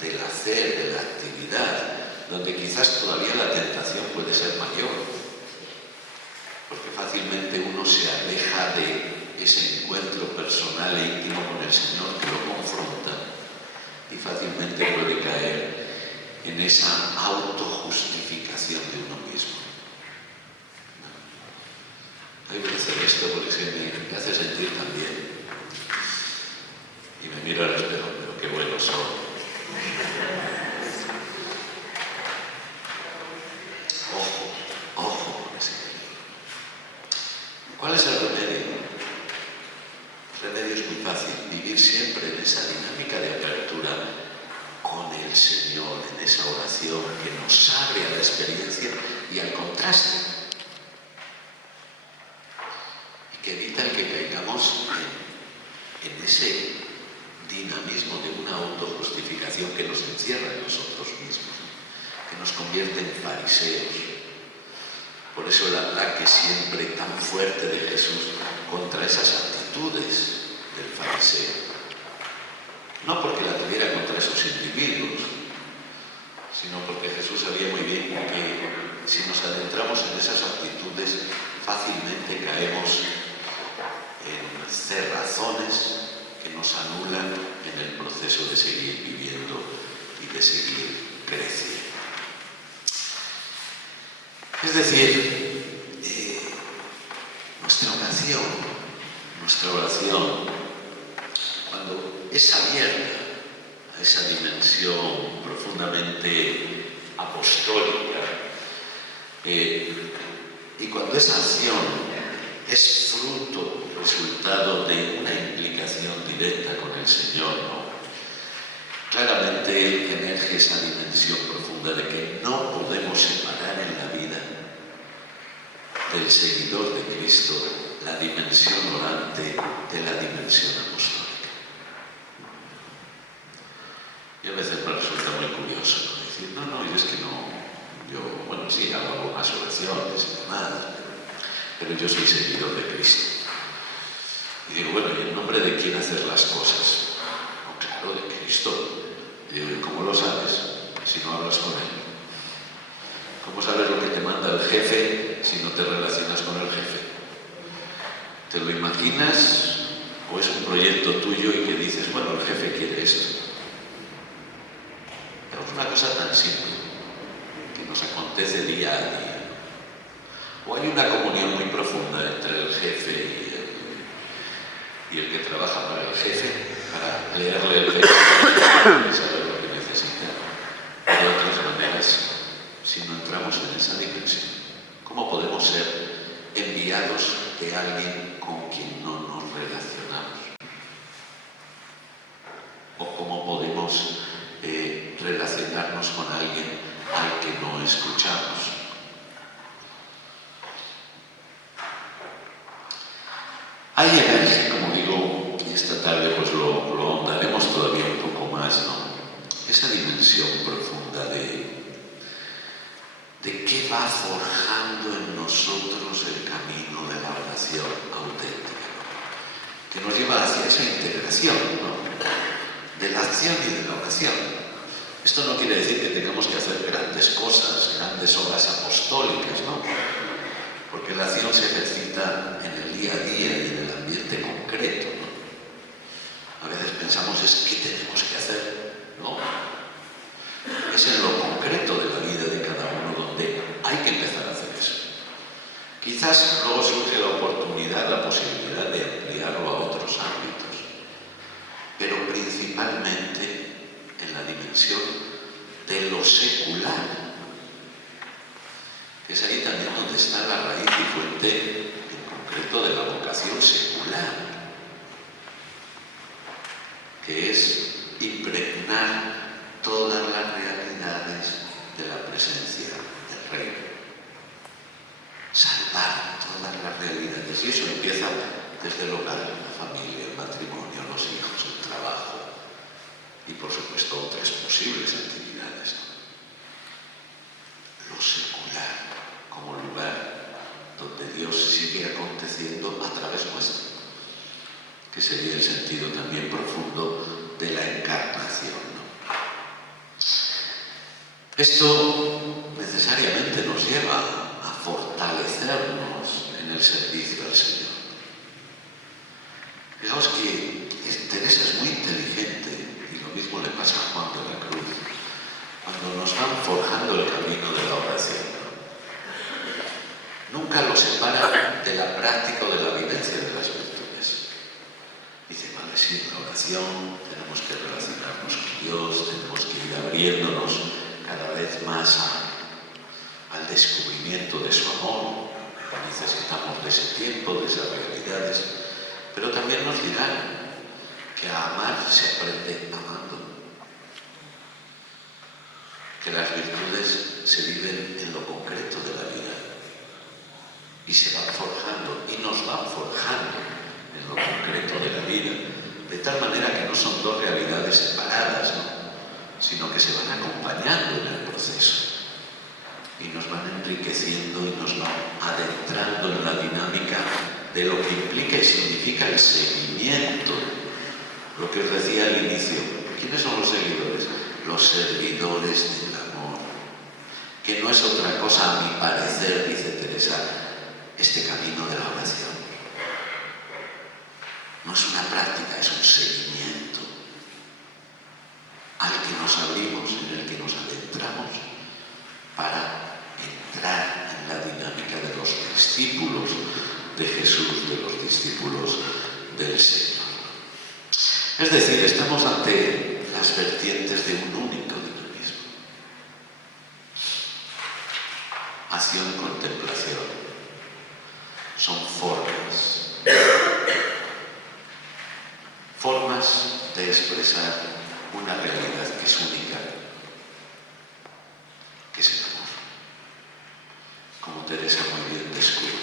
del hacer, de la actividad, donde quizás todavía la tentación puede ser mayor, porque fácilmente uno se aleja de ese encuentro personal e íntimo con el Señor que lo confronta y fácilmente puede caer en esa autojustificación de uno mismo. Hay que hacer esto porque me hace sentir también. miro al espejo, pero qué buenos son. Ojo, ojo con ese peligro. ¿Cuál es el remedio? El remedio es muy fácil, vivir siempre en esa dinámica de apertura con el Señor, en esa oración que nos abre a la experiencia y al contraste, y que evita el que caigamos en ese dinamismo de una autojustificación que nos encierra en nosotros mismos, que nos convierte en fariseos. Por eso el ataque siempre tan fuerte de Jesús contra esas actitudes del fariseo. No porque la tuviera contra esos individuos, sino porque Jesús sabía muy bien que si nos adentramos en esas actitudes, fácilmente caemos en cerrazones que nos anulan en el proceso de seguir viviendo y de seguir creciendo. Es decir, nuestra oración, cuando es abierta a esa dimensión profundamente apostólica, y cuando esa acción es fruto, resultado de una implicación directa con el Señor, ¿no? Claramente emerge esa dimensión profunda de que no podemos separar en la vida del seguidor de Cristo la dimensión orante de la dimensión apostólica. Y a veces me resulta muy curioso, ¿no? Decir, no, yo es que no, bueno, sí, hago algunas oraciones y demás, pero yo soy seguidor de Cristo. Y digo, bueno, ¿y en nombre de quién hacer las cosas? No, claro, de Cristo. Y digo, ¿y cómo lo sabes si no hablas con Él? ¿Cómo sabes lo que te manda el jefe si no te relacionas con el jefe? ¿Te lo imaginas o es un proyecto tuyo y que dices, bueno, el jefe quiere esto? Pero es una cosa tan simple que nos acontece día a día. O hay una comunión muy profunda entre el jefe y el que trabaja para el jefe, para leerle el jefe, para saber lo que necesita. De otras maneras, si no entramos en esa dimensión, ¿cómo podemos ser enviados de alguien con quien no nos relacionamos? ¿O cómo podemos relacionarnos con alguien al que no escuchamos? Ahí emerge, como digo, y esta tarde pues lo ahondaremos todavía un poco más, ¿no? Esa dimensión profunda de qué va forjando en nosotros el camino de la oración auténtica, ¿no? Que nos lleva hacia esa integración, ¿no? De la acción y de la oración. Esto no quiere decir que tengamos que hacer grandes cosas, grandes obras apostólicas, ¿no? Porque la acción se ejercita en el día a día y en el ambiente concreto, ¿no? A veces pensamos es qué tenemos que hacer, ¿no? Es en lo concreto de la vida de cada uno donde hay que empezar a hacer eso. Quizás luego surge la oportunidad, la posibilidad de ampliarlo a otros ámbitos, pero principalmente en la dimensión de lo secular, que es ahí también donde está la raíz y fuente en concreto de la vocación secular, que es impregnar todas las realidades de la presencia del Reino. Salvar todas las realidades. Y eso empieza desde el hogar, la familia, el matrimonio, los hijos, el trabajo y por supuesto otras posibles actividades. Lo secular como lugar donde Dios sigue aconteciendo a través nuestro, que sería el sentido también profundo de la encarnación, ¿no? Esto necesariamente nos lleva a fortalecernos en el servicio al Señor. Fijaos que Teresa es muy inteligente y lo mismo le pasa a Juan de la Cruz cuando nos van forjando el camino de la oración. Nunca lo separa de la práctica o de la vivencia de las virtudes. Dice, vale, sí, la oración que relacionarnos con Dios, tenemos que ir abriéndonos cada vez más al descubrimiento de su amor. Necesitamos de ese tiempo, de esas realidades, pero también nos dirán que a amar se aprende amando, que las virtudes se viven en lo concreto de la vida y se van forjando y nos van forjando en lo concreto de la vida, de tal manera que no son dos realidades separadas, ¿no?, sino que se van acompañando en el proceso y nos van enriqueciendo y nos van adentrando en la dinámica de lo que implica y significa el seguimiento. Lo que os decía al inicio, ¿quiénes son los seguidores? Los servidores del amor, que no es otra cosa, a mi parecer, dice Teresa, este camino de la oración. No es una práctica, es un seguimiento al que nos abrimos, en el que nos adentramos para entrar en la dinámica de los discípulos de Jesús, de los discípulos del Señor. Es decir, estamos ante las vertientes de un único dinamismo. Acción, contemplación. Son formas. Formas de expresar una realidad que es única, que es el amor, como Teresa muy bien descubre,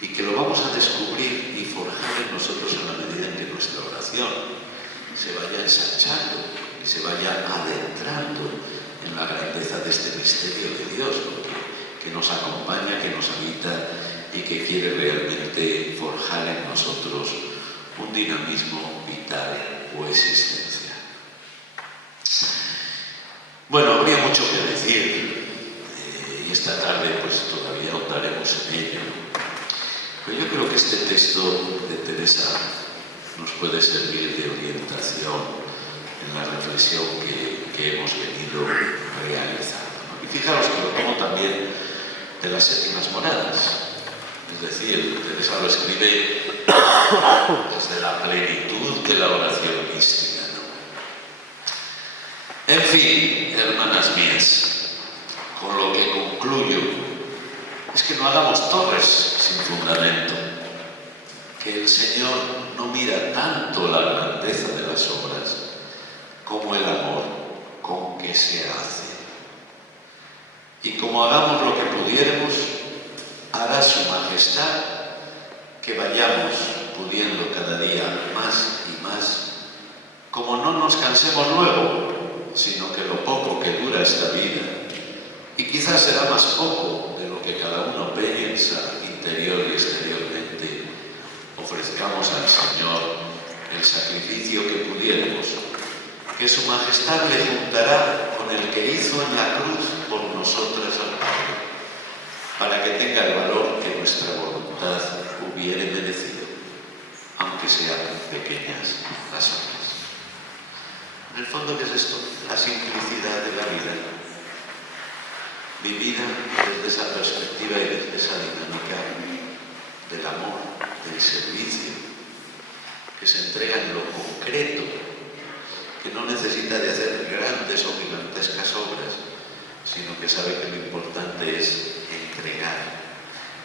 y que lo vamos a descubrir y forjar en nosotros en la medida en que nuestra oración se vaya ensanchando y se vaya adentrando en la grandeza de este misterio de Dios, que nos acompaña, que nos habita y que quiere realmente forjar en nosotros un dinamismo vital o existencial. Bueno, habría mucho que decir y esta tarde pues todavía ahondaremos en ello, pero yo creo que este texto de Teresa nos puede servir de orientación en la reflexión que hemos venido realizando, ¿no? Y fijaros que lo tomo también de las séptimas moradas. Es decir, Teresa lo escribe desde la plenitud de la oración mística, ¿no? En fin, hermanas mías, con lo que concluyo es que no hagamos torres sin fundamento, que el Señor no mira tanto la grandeza de las obras como el amor con que se hace. Y como hagamos lo que pudiéramos, hará su majestad que vayamos pudiendo cada día más y más, como no nos cansemos luego, sino que lo poco que dura esta vida, y quizás será más poco de lo que cada uno piensa interior y exteriormente, ofrezcamos al Señor el sacrificio que pudiéramos, que su majestad le juntará con el que hizo en la cruz por nosotras al Padre, para que tenga el valor que nuestra voluntad hubiere merecido, aunque sean pequeñas las obras. En el fondo, ¿qué es esto? La simplicidad de la vida, vivida desde esa perspectiva y desde esa dinámica del amor, del servicio, que se entrega en lo concreto, que no necesita de hacer grandes o gigantescas obras, sino que sabe que lo importante es entregar.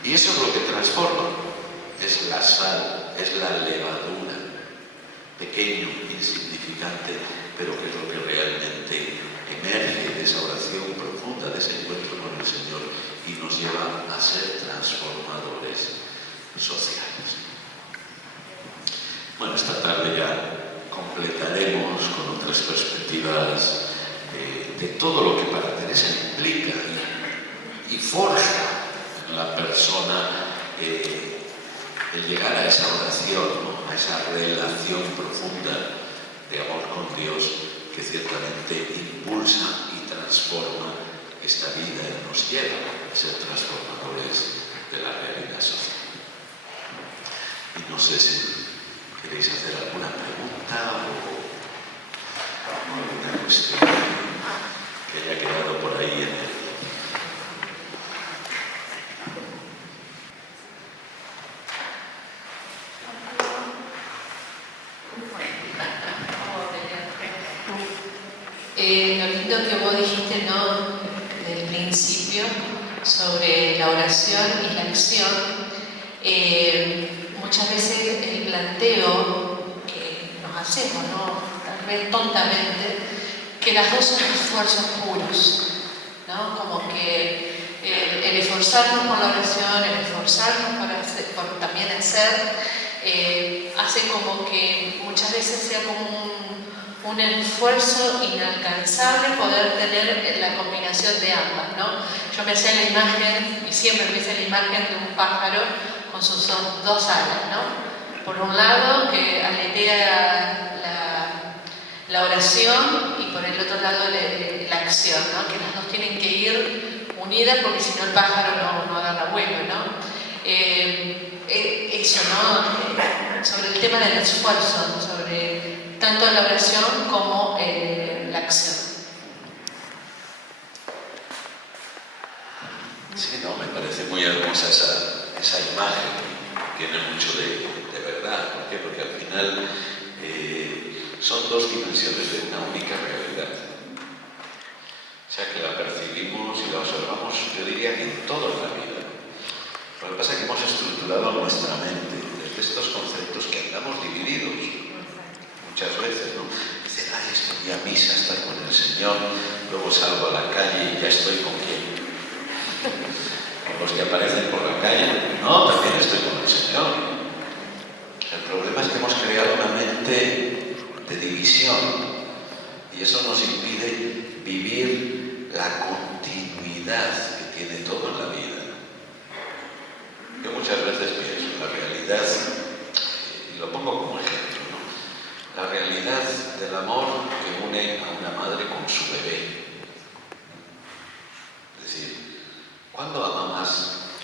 Y eso es lo que transforma, es la sal, es la levadura, pequeño, insignificante, pero que es lo que realmente emerge de esa oración profunda, de ese encuentro con el Señor y nos lleva a ser transformadores sociales. Bueno, esta tarde ya completaremos con otras perspectivas de todo lo que para Teresa implica y forja en la persona el llegar a esa oración, ¿no?, a esa relación profunda de amor con Dios que ciertamente impulsa y transforma esta vida y nos lleva a ser transformadores de la realidad social. Y no sé si queréis hacer alguna pregunta o alguna cuestión que haya quedado por ahí en el... Lo lindo que vos dijiste, ¿no?, del principio, sobre la oración y la acción. Muchas veces el planteo que nos hacemos, ¿no?, tal vez tontamente, que las dos son esfuerzos puros, ¿no? Como que el esforzarnos por la oración, el esforzarnos por también hacer, hace como que muchas veces sea como un esfuerzo inalcanzable poder tener la combinación de ambas, ¿no? Yo me hacía la imagen, y siempre me hice la imagen de un pájaro con sus dos alas, ¿no? Por un lado, que aletea la oración, y por el otro lado la acción, ¿no? Que las dos tienen que ir unidas, porque si no el pájaro no agarra vuelo, ¿no? Eso, ¿no? Sobre el tema del esfuerzo, sobre tanto la oración como la acción. Sí, no, me parece muy hermosa esa imagen, tiene mucho de verdad. ¿Por qué? Porque al final son dos dimensiones de una única realidad. O sea, que la percibimos y la observamos, yo diría que en toda la vida. Lo que pasa es que hemos estructurado nuestra mente desde estos conceptos que andamos divididos muchas veces, ¿no? Dicen, ay, estoy a misa, estar con el Señor, luego salgo a la calle y ya estoy con quién. Con los que aparecen por la calle. No, también estoy con el Señor. El problema es que hemos creado una mente de división, y eso nos impide vivir la continuidad que tiene todo en la vida. Yo muchas veces pienso, la realidad, y lo pongo como ejemplo, ¿no? La realidad del amor que une a una madre con su bebé. Es decir, ¿cuándo ama más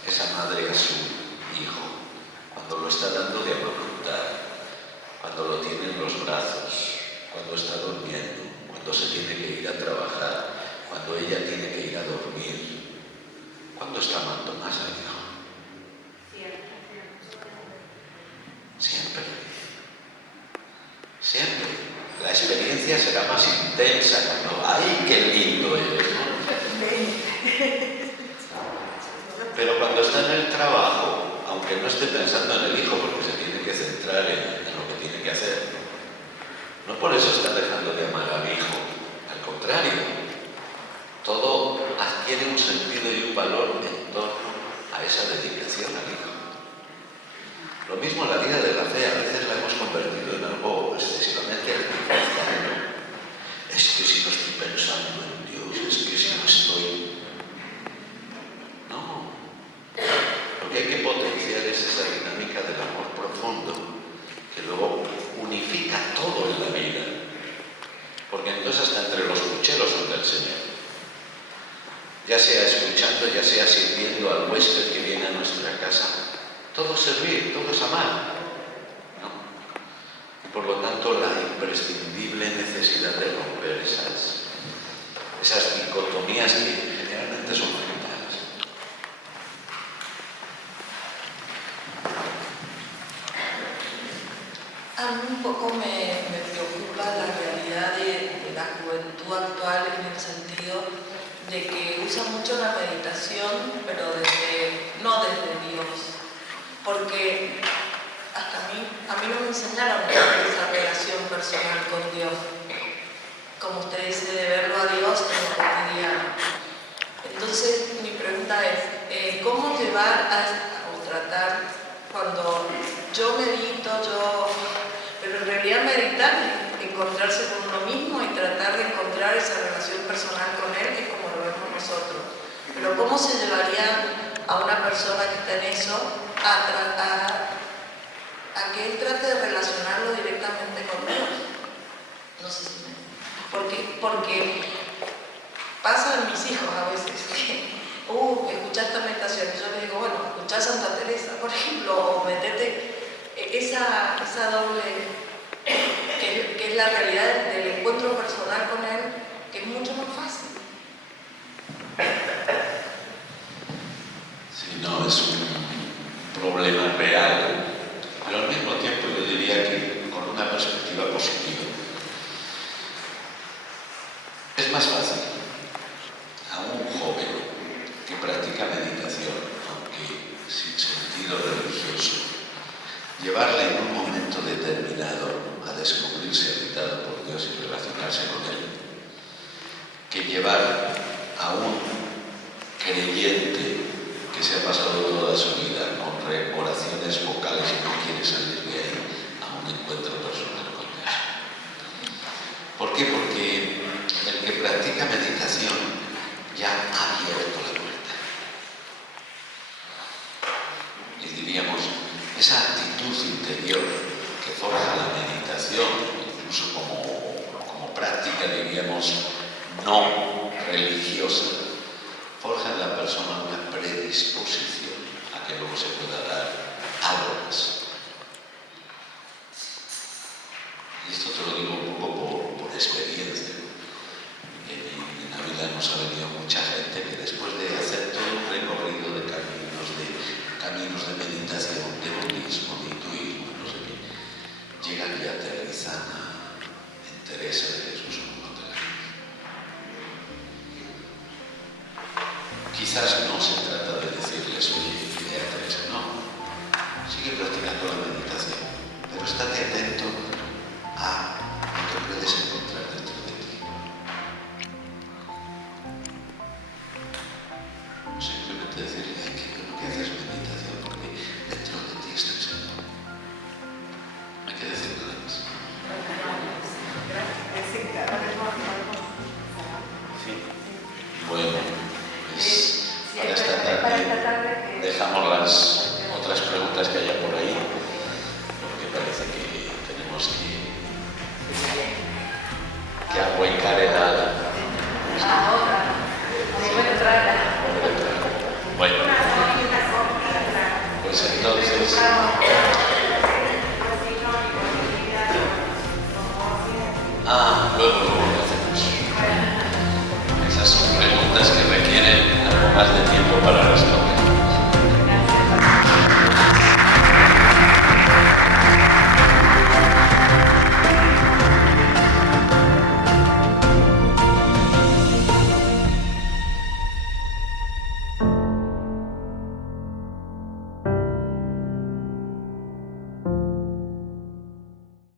esa madre a su hijo? Cuando lo está dando de amamantar, cuando lo tiene en los brazos, cuando está durmiendo, cuando se tiene que ir a trabajar, cuando ella tiene que ir a dormir. ¿Cuándo está amando más al hijo? Siempre. Siempre. La experiencia será más intensa cuando ¡ay, qué lindo eres! ¿No? Pero cuando está en el trabajo, aunque no esté pensando en el hijo, porque se tiene que centrar en lo que tiene que hacer, no por eso está dejando de amar al hijo. Al contrario, todo adquiere un sentido y un valor en torno a esa dedicación al hijo. Lo mismo en la vida de la fe, a veces la hemos convertido en algo excesivamente artificial, ¿no? Es que si no estoy pensando en Dios, es que si no estoy... No. Lo que hay que potenciar es esa dinámica del amor profundo, que luego unifica todo en la vida. Porque entonces hasta entre los pucheros son del Señor. Ya sea escuchando, ya sea sirviendo al huésped que viene a nuestra casa, todo es servir, todo es amar, ¿no? Y por lo tanto la imprescindible necesidad de romper esas dicotomías que generalmente son brutales. A mí un poco me preocupa la realidad de la juventud actual, en el sentido de que usa mucho la meditación, pero no desde Dios. Porque hasta a mí no me enseñaron esa relación personal con Dios. Como usted dice, de verlo a Dios en lo cotidiano. Entonces, mi pregunta es, ¿cómo llevar o tratar cuando yo medito, pero en realidad meditar es encontrarse con uno mismo y tratar de encontrar esa relación personal con Él, que es como lo vemos nosotros? Pero ¿cómo se llevaría a una persona que está en eso a que él trate de relacionarlo directamente con Dios? No sé si porque pasa en mis hijos a veces que escuchar esta meditación, y yo les digo, bueno, escuchar Santa Teresa, por ejemplo, o metete esa doble, que es la realidad del encuentro personal con Él, que es mucho más fácil. Sí, no, es un problema real, pero al mismo tiempo yo diría que con una perspectiva positiva. en un momento determinado a descubrirse habitado por Dios y relacionarse con Él, que llevar a un creyente que se ha pasado toda su vida con oraciones vocales y no quiere salir de ahí a un encuentro personal con Dios. ¿Por qué? Porque el que practica meditación ya ha abierto la puerta. Y diríamos, esa actitud interior que forja la meditación, incluso como práctica, diríamos, no religiosa, forja en la persona una predisposición a que luego se pueda dar algo más. Y esto te lo digo un poco por experiencia. En la vida nos ha venido mucha gente que después de hacer todo un recorrido de caminos de meditación, de budismo, de hinduismo, no sé qué, llegan y aterrizan en Teresa de Jesús o en otra. Quizás no se trata de decirles, oye, idea Teresa, no. Sigue practicando la meditación, pero estate atento a lo que puedes encontrar dentro de ti. Simplemente decirle, ay, qué bueno que haces meditación, porque dentro de ti está el Señor. Hay que decir nada más. Sí. Bueno, pues para esta tarde dejamos las otras preguntas que haya por ahí, porque parece que tenemos que ahuecar el ala. Bueno, pues entonces... luego lo hacemos. Esas son preguntas que requieren algo más de tiempo para responder.